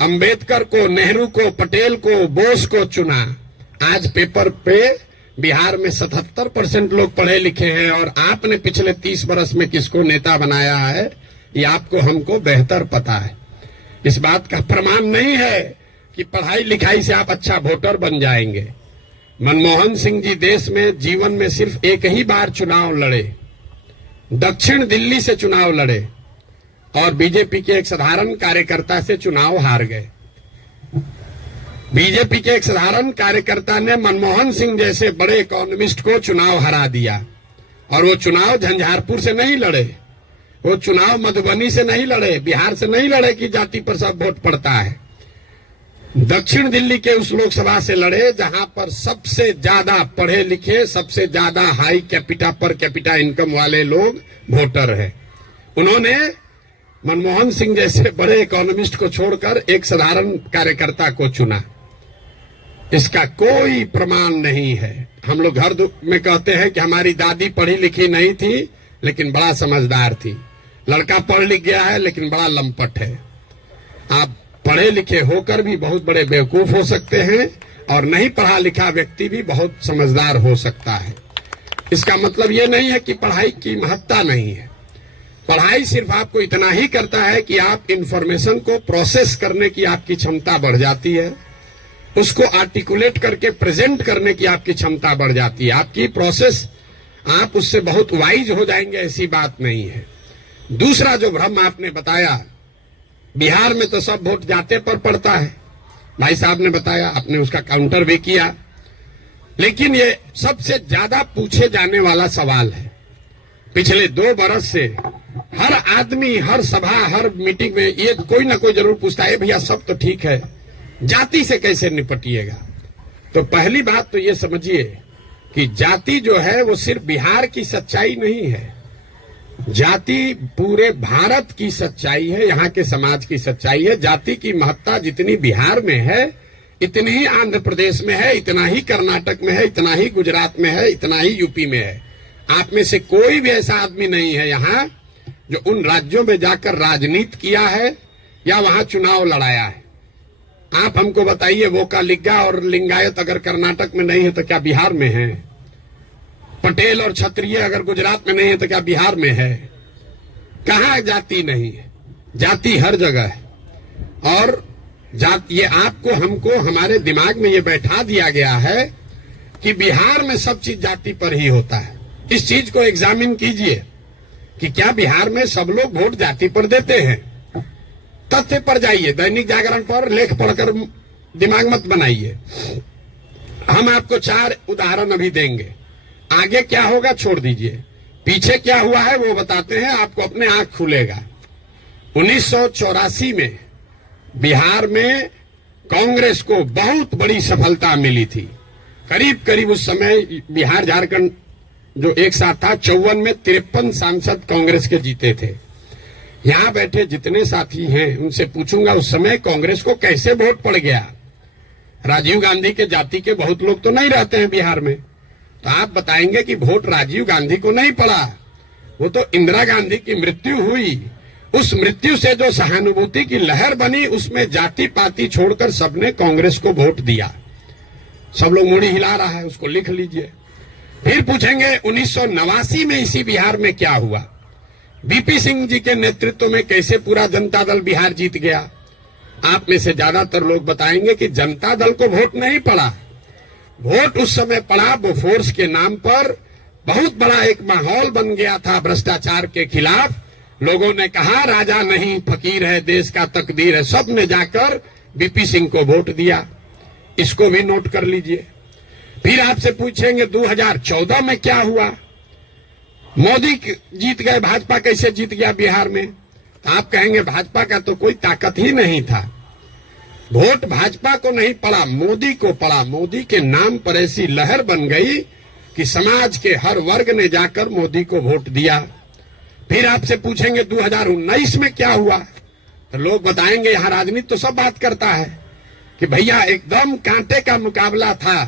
अंबेडकर को, नेहरू को, पटेल को, बोस को चुना। आज पेपर पे बिहार में 77% लोग पढ़े लिखे हैं और आपने पिछले 30 वर्ष में किसको नेता बनाया है ये आपको हमको बेहतर पता है। इस बात का प्रमाण नहीं है कि पढ़ाई लिखाई से आप अच्छा वोटर बन जाएंगे। मनमोहन सिंह जी देश में जीवन में सिर्फ एक ही बार चुनाव लड़े, दक्षिण दिल्ली से चुनाव लड़े और बीजेपी के एक साधारण कार्यकर्ता से चुनाव हार गए। बीजेपी के एक साधारण कार्यकर्ता ने मनमोहन सिंह जैसे बड़े इकोनॉमिस्ट को चुनाव हरा दिया और वो चुनाव झंझारपुर से नहीं लड़े, वो चुनाव मधुबनी से नहीं लड़े, बिहार से नहीं लड़े कि जाति पर सब वोट पड़ता है। दक्षिण दिल्ली के उस लोकसभा से लड़े जहां पर सबसे ज्यादा पढ़े लिखे, सबसे ज्यादा high capita per capita income वाले लोग वोटर हैं। उन्होंने मनमोहन सिंह जैसे बड़े इकोनॉमिस्ट को छोड़कर एक साधारण कार्यकर्ता को चुना। इसका कोई प्रमाण नहीं है। हम लोग घर में कहते हैं कि हमारी दादी पढ़ी लिखी नहीं थी लेकिन बड़ा समझदार थी, लड़का पढ़ लिख गया है लेकिन बड़ा लंपट है। आप पढ़े लिखे होकर भी बहुत बड़े बेवकूफ हो सकते हैं और नहीं पढ़ा लिखा व्यक्ति भी बहुत समझदार हो सकता है। इसका मतलब ये नहीं है कि पढ़ाई की महत्ता नहीं है। पढ़ाई सिर्फ आपको इतना ही करता है कि आप इंफॉर्मेशन को प्रोसेस करने की आपकी क्षमता बढ़ जाती है, उसको आर्टिकुलेट करके प्रेजेंट करने की आपकी क्षमता बढ़ जाती है। आपकी प्रोसेस, आप उससे बहुत वाइज हो जाएंगे ऐसी बात नहीं है। दूसरा जो भ्रम आपने बताया, बिहार में तो सब वोट जाते पर पड़ता है, भाई साहब ने बताया, आपने उसका काउंटर भी किया, लेकिन ये सबसे ज्यादा पूछे जाने वाला सवाल है। पिछले 2 बरस से हर आदमी, हर सभा, हर मीटिंग में ये कोई ना कोई जरूर पूछता है, भैया सब तो ठीक है, जाति से कैसे निपटिएगा। तो पहली बात तो ये समझिए कि जाति जो है वो सिर्फ बिहार की सच्चाई नहीं है, जाति पूरे भारत की सच्चाई है, यहाँ के समाज की सच्चाई है। जाति की महत्ता जितनी बिहार में है इतनी ही आंध्र प्रदेश में है, इतना ही कर्नाटक में है, इतना ही गुजरात में है, इतना ही यूपी में है। आप में से कोई भी ऐसा आदमी नहीं है यहाँ जो उन राज्यों में जाकर राजनीति किया है या वहां चुनाव लड़ाया है। आप हमको बताइए, वोकालिगा और लिंगायत अगर कर्नाटक में नहीं है तो क्या बिहार में है? पटेल और क्षत्रिय अगर गुजरात में नहीं है तो क्या बिहार में है? कहाँ जाति नहीं है? जाति हर जगह है। और ये आपको हमको हमारे दिमाग में ये बैठा दिया गया है कि बिहार में सब चीज जाति पर ही होता है। इस चीज को एग्जामिन कीजिए कि क्या बिहार में सब लोग वोट जाति पर देते हैं। तथ्य पर जाइए, दैनिक जागरण पर लेख पढ़कर दिमाग मत बनाइए। हम आपको 4 उदाहरण अभी देंगे, आगे क्या होगा छोड़ दीजिए, पीछे क्या हुआ है वो बताते हैं, आपको अपने आंख खुलेगा। 1984 में बिहार में कांग्रेस को बहुत बड़ी सफलता मिली थी। करीब करीब उस समय बिहार झारखंड जो एक साथ था, 54 में 53 सांसद कांग्रेस के जीते थे। यहां बैठे जितने साथी हैं उनसे पूछूंगा उस समय कांग्रेस को कैसे वोट पड़ गया। राजीव गांधी के जाति के बहुत लोग तो नहीं रहते हैं बिहार में, तो आप बताएंगे कि वोट राजीव गांधी को नहीं पड़ा, वो तो इंदिरा गांधी की मृत्यु हुई। उस मृत्यु से जो सहानुभूति की लहर बनी उसमें जाति पाति छोड़कर सबने कांग्रेस को वोट दिया। सब लोग मुड़ी हिला रहा है, उसको लिख लीजिए। फिर पूछेंगे 1989 में इसी बिहार में क्या हुआ, बीपी सिंह जी के नेतृत्व में कैसे पूरा जनता दल बिहार जीत गया। आप में से ज्यादातर लोग बताएंगे कि जनता दल को वोट नहीं पड़ा, वोट उस समय पड़ा बोफोर्स के नाम पर। बहुत बड़ा एक माहौल बन गया था भ्रष्टाचार के खिलाफ। लोगों ने कहा राजा नहीं फकीर है, देश का तकदीर है, सब ने जाकर बीपी सिंह को वोट दिया। इसको भी नोट कर लीजिए। फिर आपसे पूछेंगे 2014 में क्या हुआ, मोदी जीत गए, भाजपा कैसे जीत गया बिहार में। तो आप कहेंगे भाजपा का तो कोई ताकत ही नहीं था, वोट भाजपा को नहीं पड़ा, मोदी को पड़ा। मोदी के नाम पर ऐसी लहर बन गई कि समाज के हर वर्ग ने जाकर मोदी को वोट दिया। फिर आपसे पूछेंगे 2019 में क्या हुआ, तो लोग बताएंगे यहाँ राजनीति तो सब बात करता है कि भैया एकदम कांटे का मुकाबला था।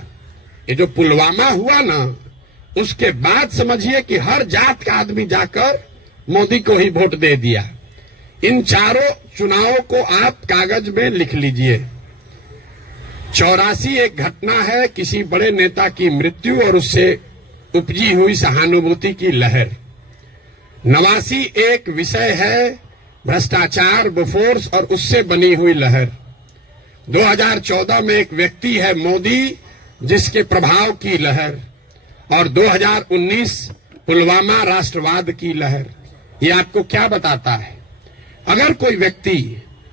ये जो पुलवामा हुआ ना, उसके बाद समझिए कि हर जात का आदमी जाकर मोदी को ही वोट दे दिया। इन चारों चुनावों को आप कागज में लिख लीजिए। 84 एक घटना है किसी बड़े नेता की मृत्यु और उससे उपजी हुई सहानुभूति की लहर। 89 एक विषय है भ्रष्टाचार, बोफोर्स और उससे बनी हुई लहर। 2014 में एक व्यक्ति है मोदी जिसके प्रभाव की लहर, और 2019 पुलवामा राष्ट्रवाद की लहर। ये आपको क्या बताता है? अगर कोई व्यक्ति,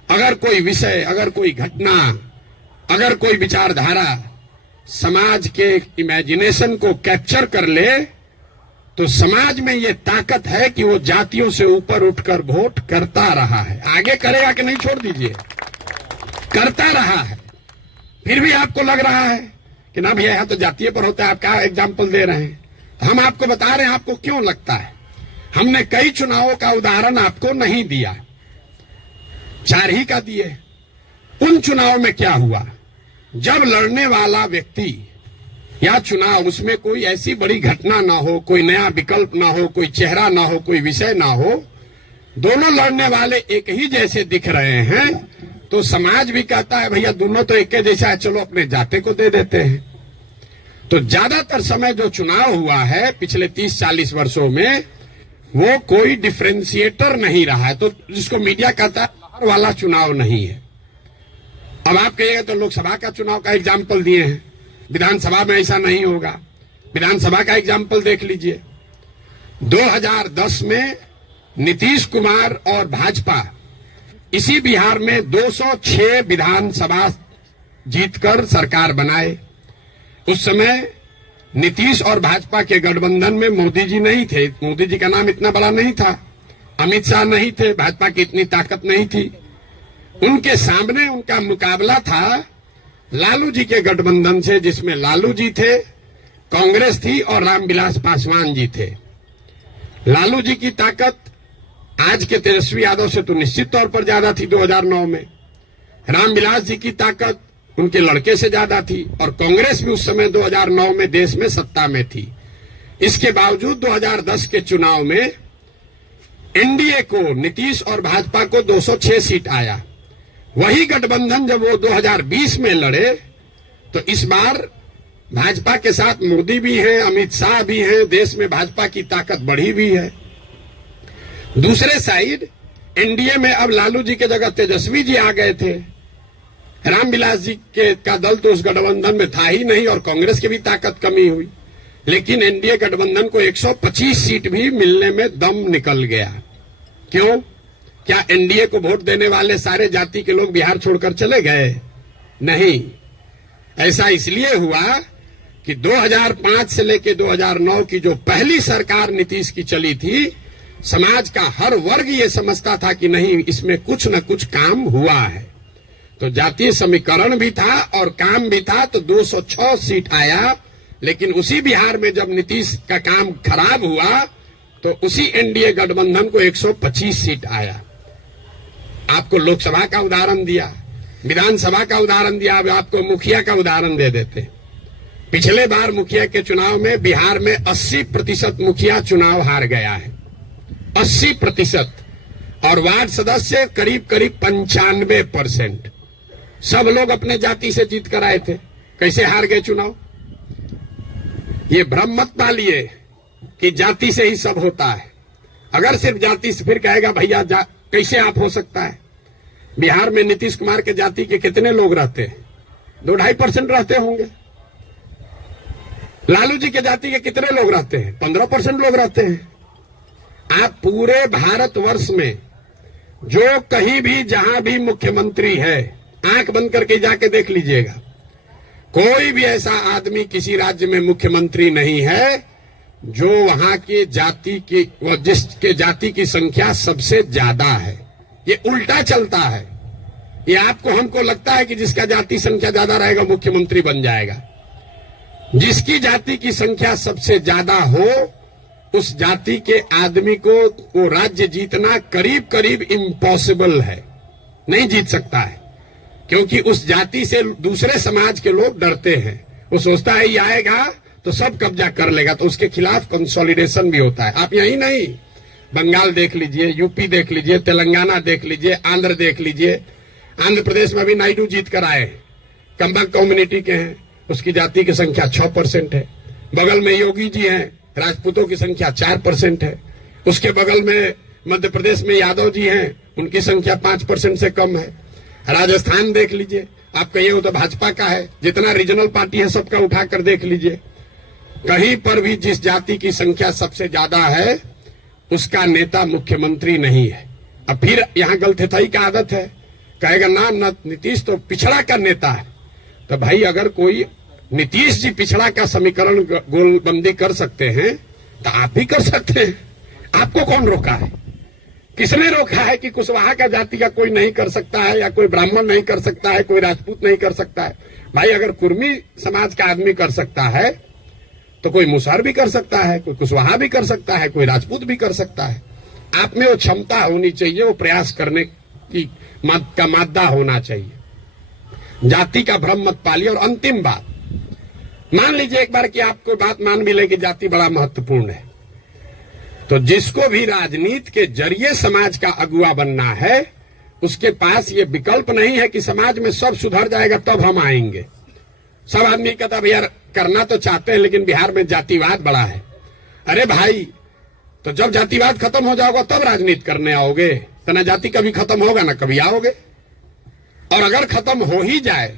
अगर कोई विषय, अगर कोई घटना, अगर कोई विचारधारा समाज के इमेजिनेशन को कैप्चर कर ले तो समाज में ये ताकत है कि वो जातियों से ऊपर उठकर वोट करता रहा है। आगे करेगा कि नहीं छोड़ दीजिए, करता रहा है। फिर भी आपको लग रहा है कि ना भैया यहां तो जातीय पर होता है, आप क्या एग्जाम्पल दे रहे हैं? हम आपको बता रहे हैं आपको क्यों लगता है। हमने कई चुनावों का उदाहरण आपको नहीं दिया, 4 ही का दिए। उन चुनाव में क्या हुआ? जब लड़ने वाला व्यक्ति या चुनाव, उसमें कोई ऐसी बड़ी घटना ना हो, कोई नया विकल्प ना हो, कोई चेहरा ना हो, कोई विषय ना हो, दोनों लड़ने वाले एक ही जैसे दिख रहे हैं, तो समाज भी कहता है भैया दोनों तो एक जैसा है, चलो अपने जाते को दे देते हैं। तो ज्यादातर समय जो चुनाव हुआ है पिछले 30-40 वर्षों में, वो कोई डिफरेंशिएटर नहीं रहा है। तो जिसको मीडिया कहता है बाहर वाला चुनाव नहीं है। अब आप कहिएगा तो लोकसभा का चुनाव का एग्जाम्पल दिए हैं, विधानसभा में ऐसा नहीं होगा। विधानसभा का एग्जाम्पल देख लीजिए। 2010 में नीतीश कुमार और भाजपा इसी बिहार में 206 विधानसभा जीतकर सरकार बनाए। उस समय नीतीश और भाजपा के गठबंधन में मोदी जी नहीं थे, मोदी जी का नाम इतना बड़ा नहीं था, अमित शाह नहीं थे, भाजपा की इतनी ताकत नहीं थी। उनके सामने उनका मुकाबला था लालू जी के गठबंधन से, जिसमें लालू जी थे, कांग्रेस थी और रामविलास पासवान जी थे। लालू जी की ताकत आज के तेजस्वी यादव से तो निश्चित तौर पर ज्यादा थी 2009 में। रामविलास जी की ताकत उनके लड़के से ज्यादा थी, और कांग्रेस भी उस समय 2009 में देश में सत्ता में थी। इसके बावजूद 2010 के चुनाव में एनडीए को, नीतीश और भाजपा को 206 सीट आया। वही गठबंधन जब वो 2020 में लड़े तो इस बार भाजपा के साथ मोदी भी हैं, अमित शाह भी हैं, देश में भाजपा की ताकत बढ़ी भी है। दूसरे साइड एनडीए में अब लालू जी के जगह तेजस्वी जी आ गए थे। रामविलास जी का दल तो उस गठबंधन में था ही नहीं, और कांग्रेस की भी ताकत कमी हुई। लेकिन एनडीए गठबंधन को 125 सीट भी मिलने में दम निकल गया। क्यों? क्या एनडीए को वोट देने वाले सारे जाति के लोग बिहार छोड़कर चले गए? नहीं। ऐसा इसलिए हुआ कि 2005 से लेकर 2009 की जो पहली सरकार नीतीश की चली थी, समाज का हर वर्ग ये समझता था कि नहीं, इसमें कुछ न कुछ काम हुआ है। तो जातीय समीकरण भी था और काम भी था, तो 206 सीट आया। लेकिन उसी बिहार में जब नीतीश का काम खराब हुआ तो उसी एनडीए गठबंधन को 125 सीट आया। आपको लोकसभा का उदाहरण दिया, विधानसभा का उदाहरण दिया, अब आपको मुखिया का उदाहरण दे देते। पिछले बार मुखिया के चुनाव में बिहार में 80% मुखिया चुनाव हार गया है, 80%, और वार्ड सदस्य करीब 95%। सब लोग अपने जाति से जीत कर आए थे। कैसे हार गए चुनाव? ये भ्रम मत पालिए कि जाति से ही सब होता है। अगर सिर्फ जाति से, फिर कहेगा भैया कैसे आप हो सकता है? बिहार में नीतीश कुमार के जाति के कितने लोग रहते हैं? 2-2.5% रहते होंगे। लालू जी के जाति के कितने लोग रहते हैं? 15% लोग रहते हैं। आप पूरे भारतवर्ष में जो कहीं भी जहां भी मुख्यमंत्री है, आंख बंद करके जाके देख लीजिएगा, कोई भी ऐसा आदमी किसी राज्य में मुख्यमंत्री नहीं है जो वहां के जाति की, जिसके जाति की संख्या सबसे ज्यादा है। ये उल्टा चलता है। ये आपको हमको लगता है कि जिसका जाति संख्या ज्यादा रहेगा मुख्यमंत्री बन जाएगा। जिसकी जाति की संख्या सबसे ज्यादा हो, उस जाति के आदमी को वो राज्य जीतना करीब करीब इम्पॉसिबल है, नहीं जीत सकता है। क्योंकि उस जाति से दूसरे समाज के लोग डरते हैं। वो सोचता है ये आएगा तो सब कब्जा कर लेगा, तो उसके खिलाफ कंसोलिडेशन भी होता है। आप यही नहीं, बंगाल देख लीजिए, यूपी देख लीजिए, तेलंगाना देख लीजिए, आंध्र देख लीजिए। आंध्र प्रदेश में भी नायडू जीत कर आए, कंबक कम्युनिटी के हैं, उसकी जाति की संख्या 6% है। बगल में योगी जी हैं, राजपूतों की संख्या 4% है। उसके बगल में मध्य प्रदेश में यादव जी हैं, उनकी संख्या 5% से कम है। राजस्थान देख लीजिए, आप कहिए वो तो भाजपा का है, जितना रीजनल पार्टी है सबका उठाकर देख लीजिए, कहीं पर भी जिस जाति की संख्या सबसे ज्यादा है उसका नेता मुख्यमंत्री नहीं है। अब फिर यहाँ गलथेथाई का आदत है, कहेगा ना नीतीश तो पिछड़ा का नेता है। तो भाई अगर कोई नीतीश जी पिछड़ा का समीकरण गोलबंदी कर सकते हैं तो आप भी कर सकते हैं। आपको कौन रोका है? किसने रोका है कि कुशवाहा का जाति का कोई नहीं कर सकता है, या कोई ब्राह्मण नहीं कर सकता है, कोई राजपूत नहीं कर सकता है? भाई अगर कुर्मी समाज का आदमी कर सकता है तो कोई मुसहर भी कर सकता है, कोई कुशवाहा भी कर सकता है, कोई राजपूत भी कर सकता है। आप में वो क्षमता होनी चाहिए, वो प्रयास करने की का मादा होना चाहिए। जाति का भ्रम मत पालिए। और अंतिम बात, मान लीजिए एक बार कि आपको बात मान भी ले कि जाति बड़ा महत्वपूर्ण है, तो जिसको भी राजनीति के जरिए समाज का अगुवा बनना है उसके पास ये विकल्प नहीं है कि समाज में सब सुधर जाएगा तब हम आएंगे। सब आदमी कहता भैया करना तो चाहते हैं लेकिन बिहार में जातिवाद बड़ा है। अरे भाई, तो जब जातिवाद खत्म हो जाओगा तब राजनीति करने आओगे, तो ना जाति कभी खत्म होगा ना कभी आओगे। और अगर खत्म हो ही जाए,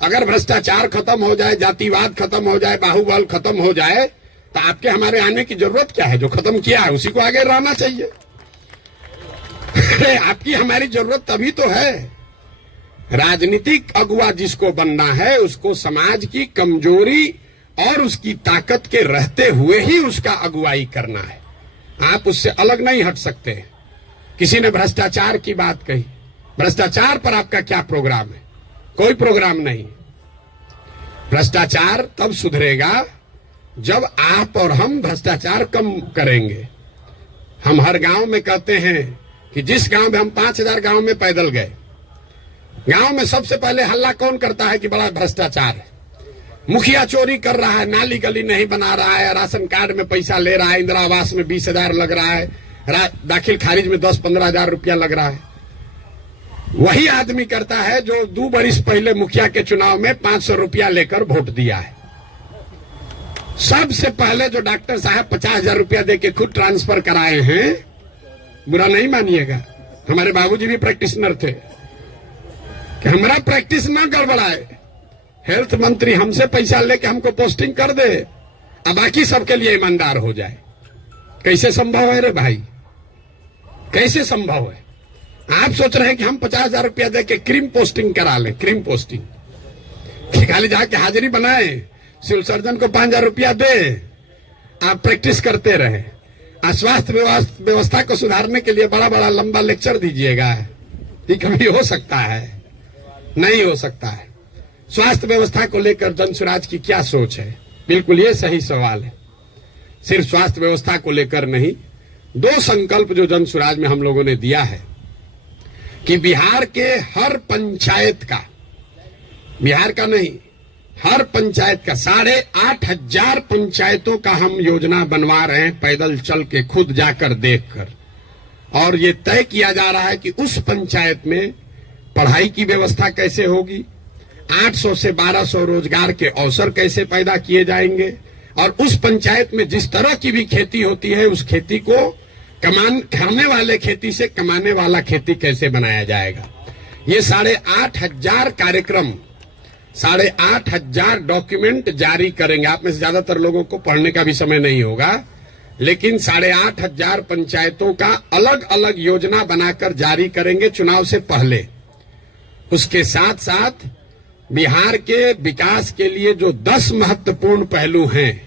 अगर भ्रष्टाचार खत्म हो जाए, जातिवाद खत्म हो जाए, बाहुबल खत्म हो जाए, तो आपके हमारे आने की जरूरत क्या है? जो खत्म किया है उसी को आगे रहना चाहिए। आपकी हमारी जरूरत तभी तो है। राजनीतिक अगुवा जिसको बनना है उसको समाज की कमजोरी और उसकी ताकत के रहते हुए ही उसका अगुवाई करना है। आप उससे अलग नहीं हट सकते। किसी ने भ्रष्टाचार की बात कही, भ्रष्टाचार पर आपका क्या प्रोग्राम है? कोई प्रोग्राम नहीं। भ्रष्टाचार तब सुधरेगा जब आप और हम भ्रष्टाचार कम करेंगे। हम हर गांव में कहते हैं कि जिस गांव में हम 5000 गांव में पैदल गए, गांव में सबसे पहले हल्ला कौन करता है कि बड़ा भ्रष्टाचार है, मुखिया चोरी कर रहा है, नाली गली नहीं बना रहा है, राशन कार्ड में पैसा ले रहा है, इंदिरा आवास में 20,000 लग रहा है, दाखिल खारिज में 10-15 हजार रुपया लग रहा है। वही आदमी करता है जो 2 बरिस पहले मुखिया के चुनाव में 500 रुपया लेकर वोट दिया है। सबसे पहले जो डॉक्टर साहब 50,000 रुपया देके खुद ट्रांसफर कराए हैं, बुरा नहीं मानिएगा, हमारे बाबूजी भी प्रैक्टिशनर थे, कि हमारा प्रैक्टिस ना गड़बड़ाए, हेल्थ मंत्री हमसे पैसा लेके हमको पोस्टिंग कर दे, अब बाकी सबके लिए ईमानदार हो जाए। कैसे संभव है रे भाई? कैसे संभव है? आप सोच रहे हैं कि हम 50,000 रुपया देके क्रीम पोस्टिंग करा लें, क्रीम पोस्टिंग खाली जाके हाजिरी बनाए, सिविल सर्जन को 5,000 रुपया दे, आप प्रैक्टिस करते रहे। स्वास्थ्य व्यवस्था को सुधारने के लिए बड़ा बड़ा लंबा लेक्चर दीजिएगा, ये कभी हो सकता है? नहीं हो सकता है। स्वास्थ्य व्यवस्था को लेकर जनसुराज की क्या सोच है? बिल्कुल ये सही सवाल है। सिर्फ स्वास्थ्य व्यवस्था को लेकर नहीं, 2 संकल्प जो जनसुराज में हम लोगों ने दिया है कि बिहार के हर पंचायत का, बिहार का नहीं, हर पंचायत का 8,500 पंचायतों का हम योजना बनवा रहे हैं, पैदल चल के खुद जाकर देखकर। और ये तय किया जा रहा है कि उस पंचायत में पढ़ाई की व्यवस्था कैसे होगी, 800 से 1200 रोजगार के अवसर कैसे पैदा किए जाएंगे, और उस पंचायत में जिस तरह की भी खेती होती है उस खेती को खाने वाले खेती से कमाने वाला खेती कैसे बनाया जाएगा। ये 8,500 कार्यक्रम, 8,500 डॉक्यूमेंट जारी करेंगे। आप में से ज्यादातर लोगों को पढ़ने का भी समय नहीं होगा, लेकिन 8,500 पंचायतों का अलग अलग योजना बनाकर जारी करेंगे चुनाव से पहले। उसके साथ साथ बिहार के विकास के लिए जो 10 महत्वपूर्ण पहलू हैं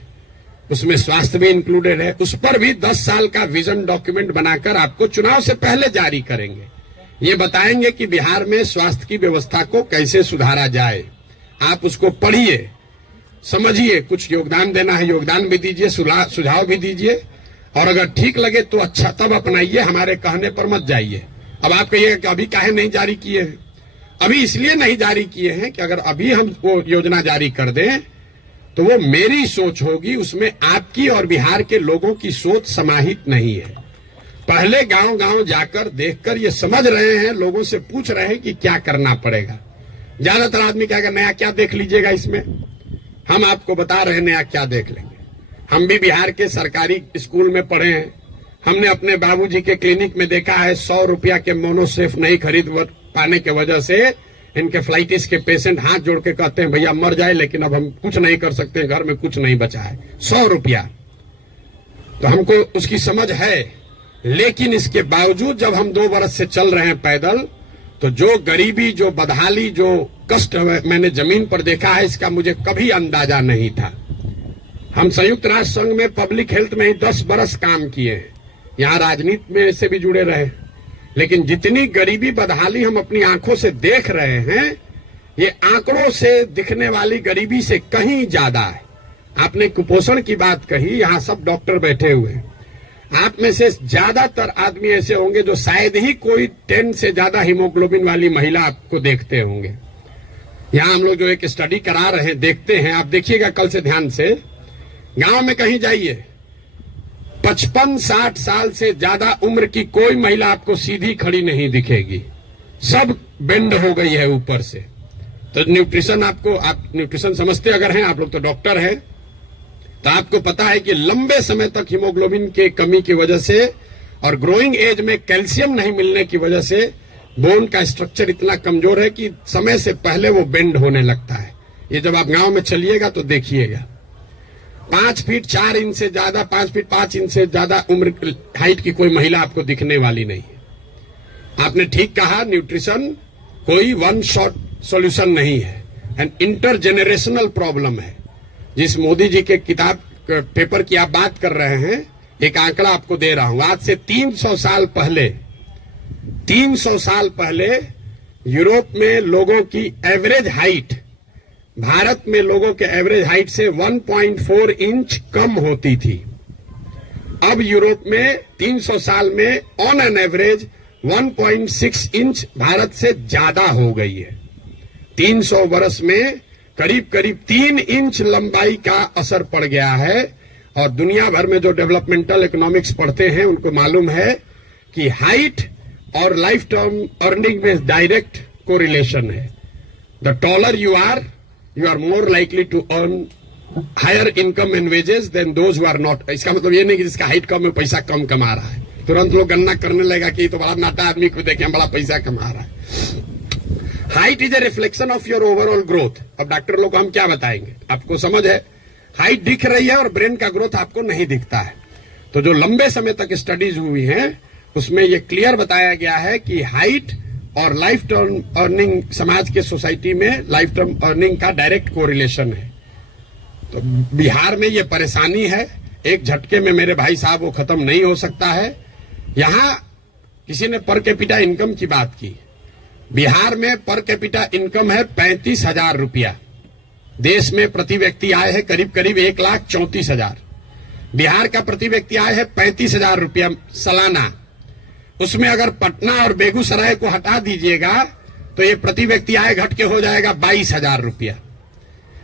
उसमें स्वास्थ्य भी इंक्लूडेड है, उस पर भी 10 साल का विजन डॉक्यूमेंट बनाकर आपको चुनाव से पहले जारी करेंगे। ये बताएंगे कि बिहार में स्वास्थ्य की व्यवस्था को कैसे सुधारा जाए। आप उसको पढ़िए, समझिए, कुछ योगदान देना है योगदान भी दीजिए, सुझाव भी दीजिए, और अगर ठीक लगे तो अच्छा तब अपनाइए, हमारे कहने पर मत जाइए। अब आप कहिएगा कि अभी काहे नहीं जारी किए हैं? अभी इसलिए नहीं जारी किए हैं कि अगर अभी हम वो योजना जारी कर दें तो वो मेरी सोच होगी, उसमें आपकी और बिहार के लोगों की सोच समाहित नहीं है। पहले गांव गांव जाकर देखकर ये समझ रहे हैं, लोगों से पूछ रहे हैं कि क्या करना पड़ेगा। ज्यादातर आदमी कहेगा नया क्या देख लीजिएगा इसमें। हम आपको बता रहे हैं नया क्या देख लेंगे। हम भी बिहार के सरकारी स्कूल में पढ़े हैं। हमने अपने बाबूजी के क्लिनिक में देखा है 100 रुपया के मोनोसेफ नहीं खरीद पाने की वजह से इनके फ्लाइटिस के पेशेंट हाथ जोड़ के कहते हैं भैया मर जाए, लेकिन अब हम कुछ नहीं कर सकते, घर में कुछ नहीं बचा है, 100 रुपया। तो हमको उसकी समझ है, लेकिन इसके बावजूद जब हम 2 बरस से चल रहे हैं पैदल, तो जो गरीबी, जो बदहाली, जो कष्ट मैंने जमीन पर देखा है, इसका मुझे कभी अंदाजा नहीं था। हम संयुक्त राष्ट्र संघ में पब्लिक हेल्थ में ही 10 बरस काम किए हैं, यहाँ राजनीति में से भी जुड़े रहे, लेकिन जितनी गरीबी बदहाली हम अपनी आंखों से देख रहे हैं, ये आंकड़ों से दिखने वाली गरीबी से कहीं ज्यादा है। आपने कुपोषण की बात कही, यहाँ सब डॉक्टर बैठे हुए हैं। आप में से ज्यादातर आदमी ऐसे होंगे जो शायद ही कोई 10 से ज्यादा हीमोग्लोबिन वाली महिला आपको देखते होंगे। यहाँ हम लोग जो एक स्टडी करा रहे हैं, देखते हैं, आप देखिएगा कल से ध्यान से। गांव में कहीं जाइए, 55-60 साल से ज्यादा उम्र की कोई महिला आपको सीधी खड़ी नहीं दिखेगी, सब बेंड हो गई है ऊपर से। तो न्यूट्रिशन आप न्यूट्रिशन समझते अगर हैं, आप लोग तो डॉक्टर हैं, तो आपको पता है कि लंबे समय तक हीमोग्लोबिन के कमी की वजह से और ग्रोइंग एज में कैल्शियम नहीं मिलने की वजह से बोन का स्ट्रक्चर इतना कमजोर है कि समय से पहले वो बेंड होने लगता है। ये जब आप गांव में चलिएगा तो देखिएगा। 5 फीट 4 इंच से ज्यादा, 5 फीट 5 इंच से ज्यादा उम्र हाइट की कोई महिला आपको दिखने वाली नहीं है। आपने ठीक कहा, न्यूट्रिशन कोई वन शॉट सॉल्यूशन नहीं है, एंड इंटरजेनरेशनल प्रॉब्लम है। जिस मोदी जी के किताब पेपर की आप बात कर रहे हैं, एक आंकड़ा आपको दे रहा हूं। आज से 300 साल पहले यूरोप में लोगों की एवरेज हाइट भारत में लोगों के एवरेज हाइट से 1.4 इंच कम होती थी। अब यूरोप में 300 साल में on an average 1.6 inch Bharat से ज्यादा हो गई है। 300 वर्ष में करीब करीब 3 इंच लंबाई का असर पड़ गया है। और दुनिया भर में जो डेवलपमेंटल इकोनॉमिक्स पढ़ते हैं उनको मालूम है कि हाइट और लाइफ टर्म अर्निंग में डायरेक्ट कोरिलेशन है। The taller you are more likely to earn higher income and wages than those who are not. इसका मतलब ये नहीं कि जिसका हाइट कम है पैसा कम कमा रहा है। तुरंत लोग गन्ना करने लगा कि तो बड़ा नाटा आदमी को देखे बड़ा पैसा कमा रहा है। Height is a reflection of your overall growth. अब डॉक्टर लोग को हम क्या बताएंगे, आपको समझ है, हाइट दिख रही है और ब्रेन का ग्रोथ आपको नहीं दिखता है। तो जो लंबे समय तक स्टडीज हुई हैं उसमें ये क्लियर बताया गया है कि हाइट और लाइफ टर्म अर्निंग, समाज के सोसाइटी में लाइफ टर्म अर्निंग का डायरेक्ट कोरिलेशन है। तो बिहार में ये परेशानी है, एक झटके में मेरे भाई साहब वो खत्म नहीं हो सकता है। यहां किसी ने पर कैपिटा इनकम की बात की। बिहार में पर कैपिटा इनकम है 35,000 रुपया। देश में प्रति व्यक्ति आय है करीब करीब 1,34,000। बिहार का प्रति व्यक्ति आय है 35,000 रुपया सालाना। उसमें अगर पटना और बेगूसराय को हटा दीजिएगा तो ये प्रति व्यक्ति आय घट के हो जाएगा 22,000 रुपया।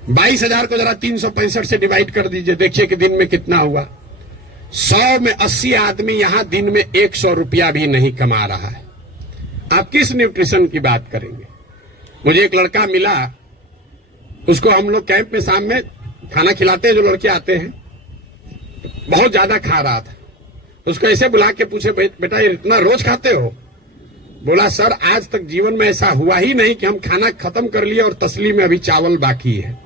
22,000 को जरा 365 से डिवाइड कर दीजिए, देखिए कि दिन में कितना हुआ। 100 में 80 आदमी यहां दिन में 100 रुपया भी नहीं कमा रहा है। आप किस न्यूट्रिशन की बात करेंगे। मुझे एक लड़का मिला, उसको हम लोग कैंप में शाम में खाना खिलाते हैं, जो लड़के आते हैं, बहुत ज्यादा खा रहा था। उसको ऐसे बुला के पूछे, बेटा ये इतना रोज खाते हो? बोला सर आज तक जीवन में ऐसा हुआ ही नहीं कि हम खाना खत्म कर लिए और तसली में अभी चावल बाकी है।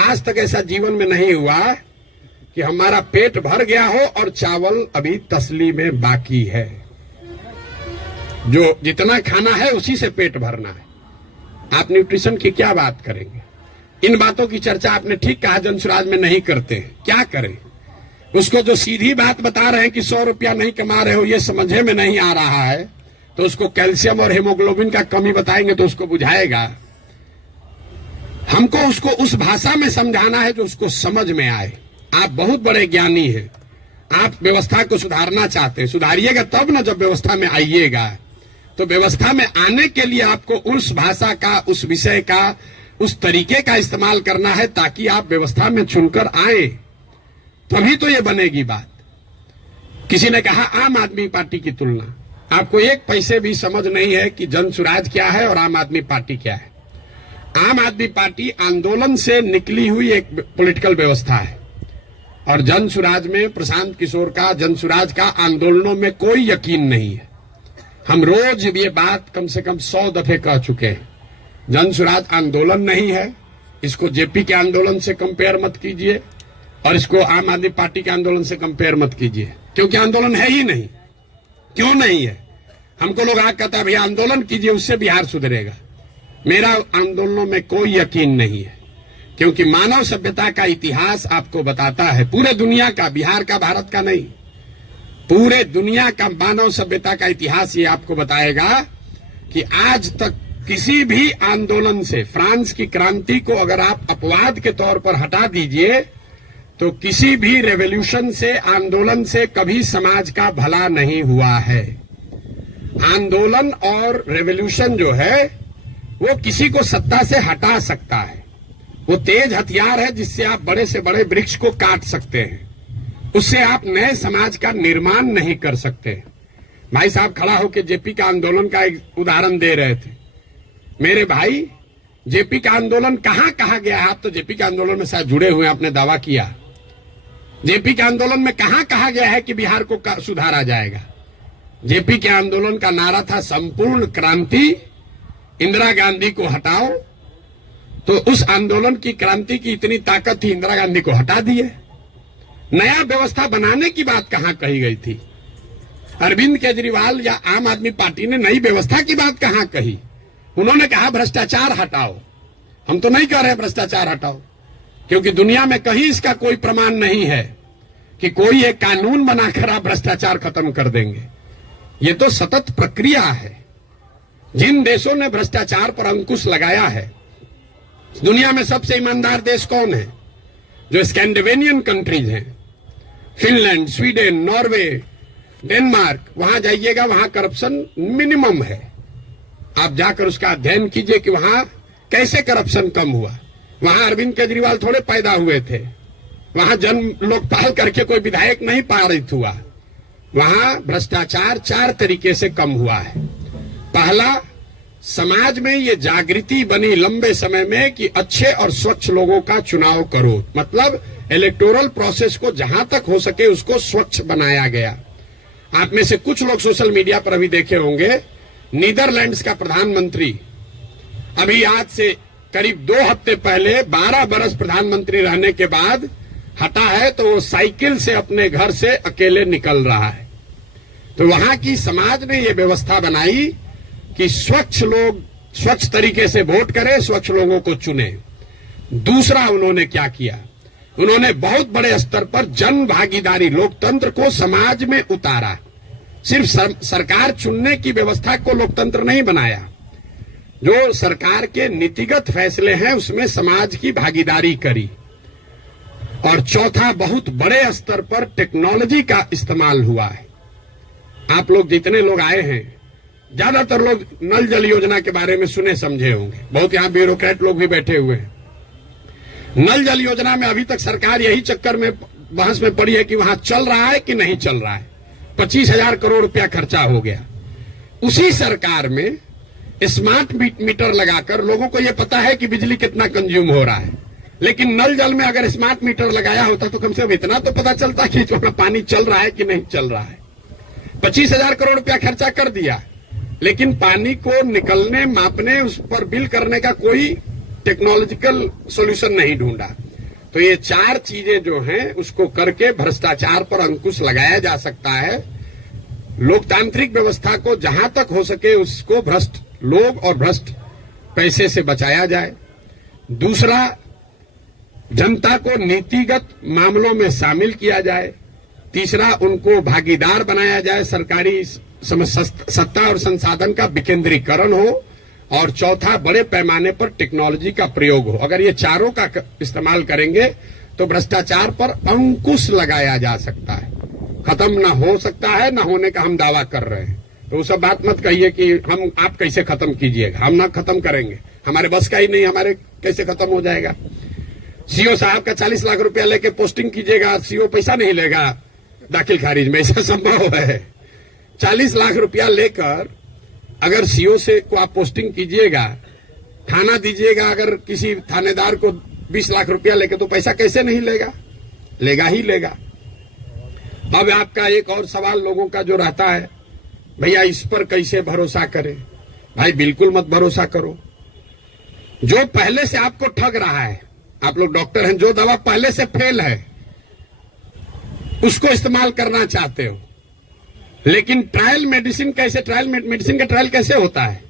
आज तक ऐसा जीवन में नहीं हुआ कि हमारा पेट भर गया हो और चावल अभी तसली में बाकी है। जो जितना खाना है उसी से पेट भरना है। आप न्यूट्रिशन की क्या बात करेंगे। इन बातों की चर्चा आपने ठीक कहा जनसुराज में नहीं करते हैं। क्या करें, उसको जो सीधी बात बता रहे हैं कि 100 रुपया नहीं कमा रहे हो, ये समझे में नहीं आ रहा है, तो उसको कैल्शियम और हीमोग्लोबिन का कमी बताएंगे तो उसको बुझाएगा। हमको उसको उस भाषा में समझाना है जो उसको समझ में आए। आप बहुत बड़े ज्ञानी हैं, आप व्यवस्था को सुधारना चाहते हैं, सुधारिएगा तब ना जब व्यवस्था में आइएगा। तो व्यवस्था में आने के लिए आपको उस भाषा का, उस विषय का, उस तरीके का इस्तेमाल करना है ताकि आप व्यवस्था में चुनकर आए, तभी तो ये बनेगी बात। किसी ने कहा आम आदमी पार्टी की तुलना, आपको एक पैसे भी समझ नहीं है कि जनसुराज क्या है और आम आदमी पार्टी क्या है। आम आदमी पार्टी आंदोलन से निकली हुई एक पॉलिटिकल व्यवस्था है और जन सुराज में प्रशांत किशोर का जन सुराज का आंदोलनों में कोई यकीन नहीं है। हम रोज ये बात कम से कम 100 दफे कह चुके हैं। जन सुराज आंदोलन नहीं है, इसको जेपी के आंदोलन से कंपेयर मत कीजिए और इसको आम आदमी पार्टी के आंदोलन से कंपेयर मत कीजिए, क्योंकि आंदोलन है ही नहीं। क्यों नहीं है? हमको लोग आगे कहता है भैया आंदोलन कीजिए उससे बिहार सुधरेगा। मेरा आंदोलनों में कोई यकीन नहीं है, क्योंकि मानव सभ्यता का इतिहास आपको बताता है, पूरे दुनिया का, बिहार का, भारत का नहीं, पूरे दुनिया का मानव सभ्यता का इतिहास ये आपको बताएगा कि आज तक किसी भी आंदोलन से, फ्रांस की क्रांति को अगर आप अपवाद के तौर पर हटा दीजिए तो किसी भी रेवोल्यूशन से, आंदोलन से कभी समाज का भला नहीं हुआ है। आंदोलन और रेवोल्यूशन जो है वो किसी को सत्ता से हटा सकता है। वो तेज हथियार है जिससे आप बड़े से बड़े वृक्ष को काट सकते हैं, उससे आप नए समाज का निर्माण नहीं कर सकते। भाई साहब खड़ा होकर जेपी का आंदोलन का एक उदाहरण दे रहे थे। मेरे भाई, जेपी का आंदोलन कहां कहा गया है? आप तो जेपी के आंदोलन में शायद जुड़े हुए हैं, आपने दावा किया। जेपी के आंदोलन में कहां कहा गया है कि बिहार को सुधारा जाएगा? जेपी के आंदोलन का नारा था संपूर्ण क्रांति, इंदिरा गांधी को हटाओ। तो उस आंदोलन की, क्रांति की इतनी ताकत थी, इंदिरा गांधी को हटा दिए। नया व्यवस्था बनाने की बात कहां कही गई थी? अरविंद केजरीवाल या आम आदमी पार्टी ने नई व्यवस्था की बात कहां कही? उन्होंने कहा भ्रष्टाचार हटाओ। हम तो नहीं कह रहे भ्रष्टाचार हटाओ, क्योंकि दुनिया में कहीं इसका कोई प्रमाण नहीं है कि कोई एक कानून बनाकर आप भ्रष्टाचार खत्म कर देंगे। ये तो सतत प्रक्रिया है। जिन देशों ने भ्रष्टाचार पर अंकुश लगाया है, दुनिया में सबसे ईमानदार देश कौन है? जो स्कैंडिनेवियन कंट्रीज हैं, फिनलैंड, स्वीडन, नॉर्वे, डेनमार्क, वहां जाइएगा, वहां करप्शन मिनिमम है। आप जाकर उसका अध्ययन कीजिए कि वहां कैसे करप्शन कम हुआ। वहां अरविंद केजरीवाल थोड़े पैदा हुए थे, वहां जन लोकपाल करके कोई विधायक नहीं पारित हुआ। वहां भ्रष्टाचार 4 तरीके से कम हुआ है। पहला, समाज में ये जागृति बनी लंबे समय में कि अच्छे और स्वच्छ लोगों का चुनाव करो, मतलब इलेक्टोरल प्रोसेस को जहां तक हो सके उसको स्वच्छ बनाया गया। आप में से कुछ लोग सोशल मीडिया पर अभी देखे होंगे, नीदरलैंड्स का प्रधानमंत्री अभी आज से करीब 2 हफ्ते पहले 12 बरस प्रधानमंत्री रहने के बाद हटा है, तो वो साइकिल से अपने घर से अकेले निकल रहा है। तो वहां की समाज ने ये व्यवस्था बनाई कि स्वच्छ लोग स्वच्छ तरीके से वोट करें, स्वच्छ लोगों को चुने। दूसरा उन्होंने क्या किया? उन्होंने बहुत बड़े स्तर पर जन भागीदारी, लोकतंत्र को समाज में उतारा। सिर्फ सरकार चुनने की व्यवस्था को लोकतंत्र नहीं बनाया, जो सरकार के नीतिगत फैसले हैं उसमें समाज की भागीदारी करी। और चौथा, बहुत बड़े स्तर पर टेक्नोलॉजी का इस्तेमाल हुआ है। आप लोग जितने लोग आए हैं, ज्यादातर लोग नल जल योजना के बारे में सुने समझे होंगे, बहुत यहां ब्यूरोक्रेट लोग भी बैठे हुए हैं। नल जल योजना में अभी तक सरकार यही चक्कर में बहस में पड़ी है कि वहां चल रहा है कि नहीं चल रहा है। 25,000 करोड़ रुपया खर्चा हो गया। उसी सरकार में स्मार्ट मीटर लगाकर लोगों को यह पता है कि बिजली कितना कंज्यूम हो रहा है, लेकिन नल जल में अगर स्मार्ट मीटर लगाया होता तो कम से कम इतना तो पता चलता कि जो पानी चल रहा है कि नहीं चल रहा है। 25,000 करोड़ रुपया खर्चा कर दिया, लेकिन पानी को निकलने, मापने, उस पर बिल करने का कोई टेक्नोलॉजिकल सॉल्यूशन नहीं ढूंढा। तो ये 4 चीजें जो हैं उसको करके भ्रष्टाचार पर अंकुश लगाया जा सकता है। लोकतांत्रिक व्यवस्था को जहां तक हो सके उसको भ्रष्ट लोग और भ्रष्ट पैसे से बचाया जाए। दूसरा, जनता को नीतिगत मामलों में शामिल किया जाए। तीसरा, उनको भागीदार बनाया जाए, सरकारी सत्ता और संसाधन का विकेंद्रीकरण हो। और चौथा, बड़े पैमाने पर टेक्नोलॉजी का प्रयोग हो। अगर ये चारों का इस्तेमाल करेंगे तो भ्रष्टाचार पर अंकुश लगाया जा सकता है। खत्म ना हो सकता है, ना होने का हम दावा कर रहे हैं। तो वो सब बात मत कहिए कि हम आप कैसे खत्म कीजिएगा, हम ना खत्म करेंगे, हमारे बस का ही नहीं, हमारे कैसे खत्म हो जाएगा। सीओ साहब का 40 लाख रुपया लेके पोस्टिंग कीजिएगा, सीओ पैसा नहीं लेगा दाखिल खारिज में, ऐसा संभव है? 40 लाख रुपया लेकर अगर सीओ से को आप पोस्टिंग कीजिएगा थाना दीजिएगा, अगर किसी थानेदार को 20 लाख रुपया लेके, तो पैसा कैसे नहीं लेगा, लेगा ही लेगा। अब आपका एक और सवाल लोगों का जो रहता है, भैया इस पर कैसे भरोसा करें। भाई बिल्कुल मत भरोसा करो। जो पहले से आपको ठग रहा है, आप लोग डॉक्टर हैं, जो दवा पहले से फेल है उसको इस्तेमाल करना चाहते हो, लेकिन ट्रायल मेडिसिन कैसे, ट्रायल मेडिसिन का ट्रायल कैसे होता है?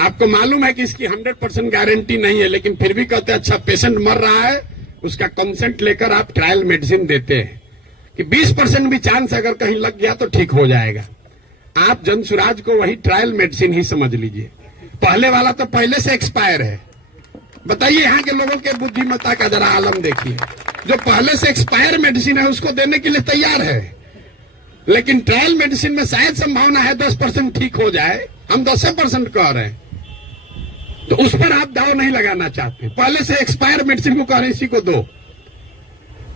आपको मालूम है कि इसकी 100% गारंटी नहीं है, लेकिन फिर भी कहते हैं अच्छा पेशेंट मर रहा है, उसका कंसेंट लेकर आप ट्रायल मेडिसिन देते हैं कि 20% भी चांस अगर कहीं लग गया तो ठीक हो जाएगा। आप जनसुराज को वही ट्रायल मेडिसिन ही समझ लीजिए। पहले वाला तो पहले से एक्सपायर है। बताइए यहाँ के लोगों के बुद्धिमत्ता का जरा आलम देखिए। जो पहले से एक्सपायर मेडिसिन है उसको देने के लिए तैयार है, लेकिन ट्रायल मेडिसिन में शायद संभावना है 10% ठीक हो जाए, हम 10% कह रहे हैं, तो उस पर आप दाव नहीं लगाना चाहते। पहले से एक्सपायर मेडिसिन को कह रहे इसी को दो।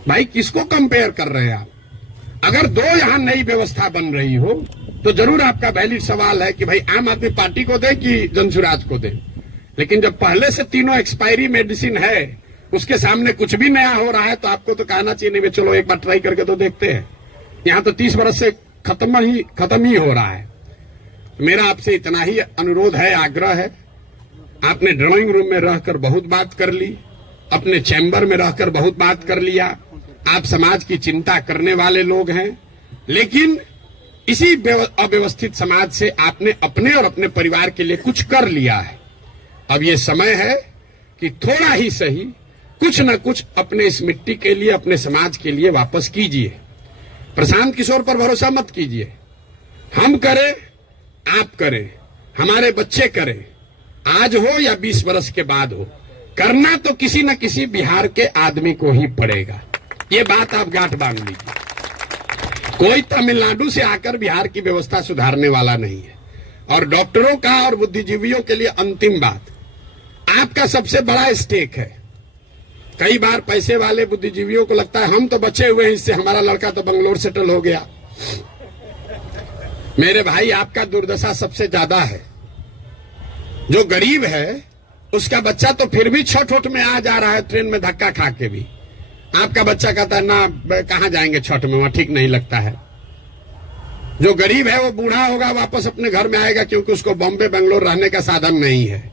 भाई किसको कंपेयर कर रहे हैं आप? अगर दो यहां नई व्यवस्था बन रही हो तो जरूर आपका वैलिड सवाल है कि भाई आम आदमी पार्टी को दे कि जनसुराज को दे। लेकिन जब पहले से तीनों एक्सपायरी मेडिसिन है, उसके सामने कुछ भी नया हो रहा है, तो आपको तो कहना चाहिए नहीं चलो एक बार ट्राई करके तो देखते हैं। यहाँ तो 30 वर्ष से खत्म ही हो रहा है। मेरा आपसे इतना ही अनुरोध है, आग्रह है। आपने ड्राइंग रूम में रहकर बहुत बात कर ली, अपने चैम्बर में रहकर बहुत बात कर लिया। आप समाज की चिंता करने वाले लोग हैं, लेकिन इसी अव्यवस्थित समाज से आपने अपने और अपने परिवार के लिए कुछ कर लिया है। अब ये समय है कि थोड़ा ही सही कुछ न कुछ अपने इस मिट्टी के लिए, अपने समाज के लिए वापस कीजिए। प्रशांत किशोर पर भरोसा मत कीजिए। हम करें, आप करें, हमारे बच्चे करें, आज हो या 20 वर्ष के बाद हो, करना तो किसी न किसी बिहार के आदमी को ही पड़ेगा। ये बात आप गांठ बांध लीजिए। कोई तमिलनाडु से आकर बिहार की व्यवस्था सुधारने वाला नहीं है। और डॉक्टरों का और बुद्धिजीवियों के लिए अंतिम बात, आपका सबसे बड़ा स्टेक है। कई बार पैसे वाले बुद्धिजीवियों को लगता है हम तो बचे हुए हैं, इससे हमारा लड़का तो बंगलोर सेटल हो गया। मेरे भाई आपका दुर्दशा सबसे ज्यादा है। जो गरीब है उसका बच्चा तो फिर भी छठ उठ में आ जा रहा है, ट्रेन में धक्का खा के भी। आपका बच्चा कहता है ना कहां जाएंगे छठ में, वहां ठीक नहीं लगता है। जो गरीब है वो बूढ़ा होगा, वापस अपने घर में आएगा, क्योंकि उसको बॉम्बे बेंगलोर रहने का साधन नहीं है।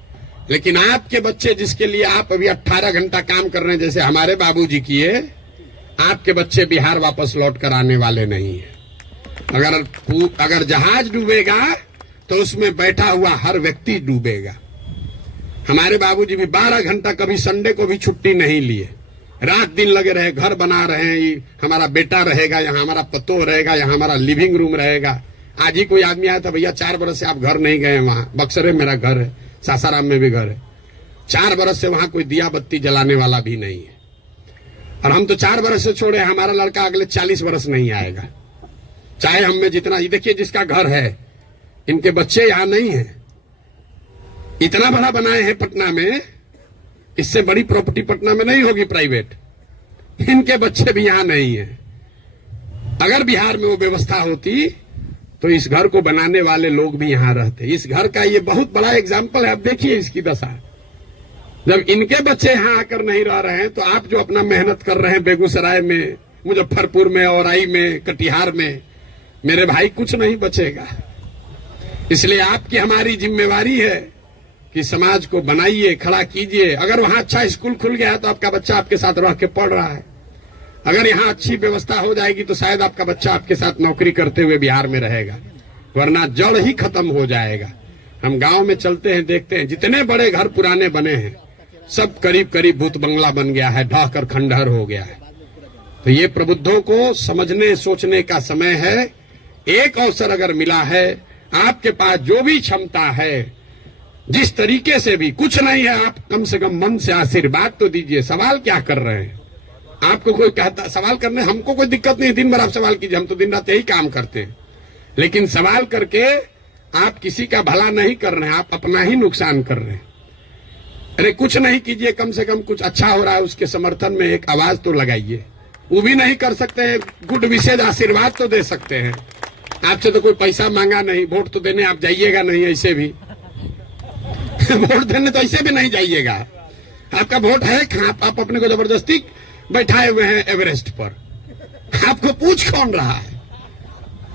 लेकिन आपके बच्चे जिसके लिए आप अभी 18 घंटा काम कर रहे हैं, जैसे हमारे बाबूजी किए, आपके बच्चे बिहार वापस लौट कर आने वाले नहीं है। अगर जहाज डूबेगा तो उसमें बैठा हुआ हर व्यक्ति डूबेगा। हमारे बाबूजी भी 12 घंटा कभी संडे को भी छुट्टी नहीं लिए, रात दिन लगे रहे, घर बना रहे हैं। हमारा बेटा रहेगा यहाँ, हमारा पतोह रहेगा यहाँ, हमारा लिविंग रूम रहेगा। आज ही कोई आदमी आया था, भैया 4 बरस से आप घर नहीं गए, वहां बक्सरे मेरा घर है, सासाराम में भी घर है, 4 बरस से वहां कोई दिया बत्ती जलाने वाला भी नहीं है। और हम तो 4 बरस से छोड़े, हमारा लड़का अगले 40 बरस नहीं आएगा, चाहे हम में जितना। ये देखिए जिसका घर है, इनके बच्चे यहां नहीं है। इतना बड़ा बनाए हैं पटना में, इससे बड़ी प्रॉपर्टी पटना में नहीं होगी प्राइवेट। इनके बच्चे भी यहां नहीं है। अगर बिहार में वो व्यवस्था होती तो इस घर को बनाने वाले लोग भी यहां रहते। इस घर का ये बहुत बड़ा एग्जाम्पल है। अब देखिए इसकी दशा, जब इनके बच्चे यहां आकर नहीं रह रहे हैं, तो आप जो अपना मेहनत कर रहे हैं बेगूसराय में, मुजफ्फरपुर में, औराई में, कटिहार में, मेरे भाई कुछ नहीं बचेगा। इसलिए आपकी हमारी जिम्मेवारी है कि समाज को बनाइए, खड़ा कीजिए। अगर वहां अच्छा स्कूल खुल गया है तो आपका बच्चा आपके साथ रह के पढ़ रहा है। अगर यहाँ अच्छी व्यवस्था हो जाएगी तो शायद आपका बच्चा आपके साथ नौकरी करते हुए बिहार में रहेगा, वरना जड़ ही खत्म हो जाएगा। हम गांव में चलते हैं, देखते हैं जितने बड़े घर पुराने बने हैं सब करीब करीब भूत बंगला बन गया है, ढह कर खंडहर हो गया है। तो ये प्रबुद्धों को समझने सोचने का समय है। एक अवसर अगर मिला है, आपके पास जो भी क्षमता है, जिस तरीके से भी, कुछ नहीं है, आप कम से कम मन से आशीर्वाद तो दीजिए। सवाल क्या कर रहे हैं? आपको कोई कहता सवाल करने, हमको कोई दिक्कत नहीं, दिन भर आप सवाल कीजिए, हम तो दिन रात यही काम करते हैं। लेकिन सवाल करके आप किसी का भला नहीं कर रहे हैं, आप अपना ही नुकसान कर रहे हैं। अरे कुछ नहीं कीजिए, कम से कम कुछ अच्छा हो रहा है उसके समर्थन में एक आवाज तो लगाइए। वो भी नहीं कर सकते हैं, गुड विशेष आशीर्वाद तो दे सकते हैं। आपसे तो कोई पैसा मांगा नहीं, वोट तो देने आप जाइएगा नहीं ऐसे भी। वोट देने तो ऐसे भी नहीं जाइएगा। आपका वोट है, आप अपने को जबरदस्ती बैठाए हुए हैं एवरेस्ट पर। आपको पूछ कौन रहा है?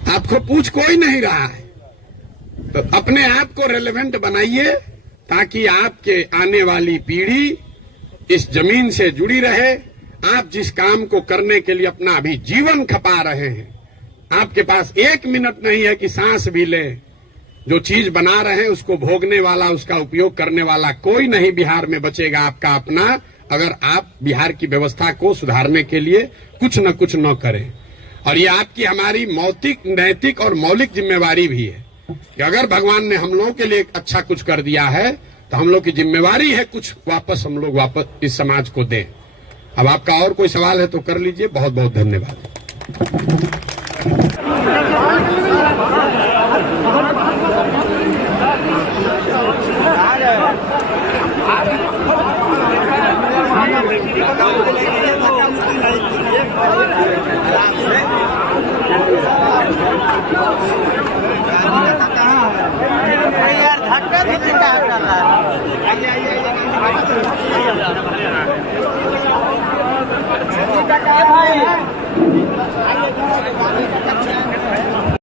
आपको पूछ कोई नहीं रहा है। तो अपने आप को रेलेवेंट बनाइए ताकि आपके आने वाली पीढ़ी इस जमीन से जुड़ी रहे। आप जिस काम को करने के लिए अपना अभी जीवन खपा रहे हैं, आपके पास 1 मिनट नहीं है कि सांस भी ले। जो चीज बना रहे हैं उसको भोगने वाला, उसका उपयोग करने वाला कोई नहीं बिहार में बचेगा आपका अपना, अगर आप बिहार की व्यवस्था को सुधारने के लिए कुछ न कुछ न करें। और ये आपकी हमारी नैतिक और मौलिक जिम्मेवारी भी है कि अगर भगवान ने हम लोगों के लिए अच्छा कुछ कर दिया है तो हम लोग की जिम्मेवारी है कुछ वापस हम लोग वापस इस समाज को दें। अब आपका और कोई सवाल है तो कर लीजिए। बहुत बहुत धन्यवाद। यार धक्का भी कर रहा है।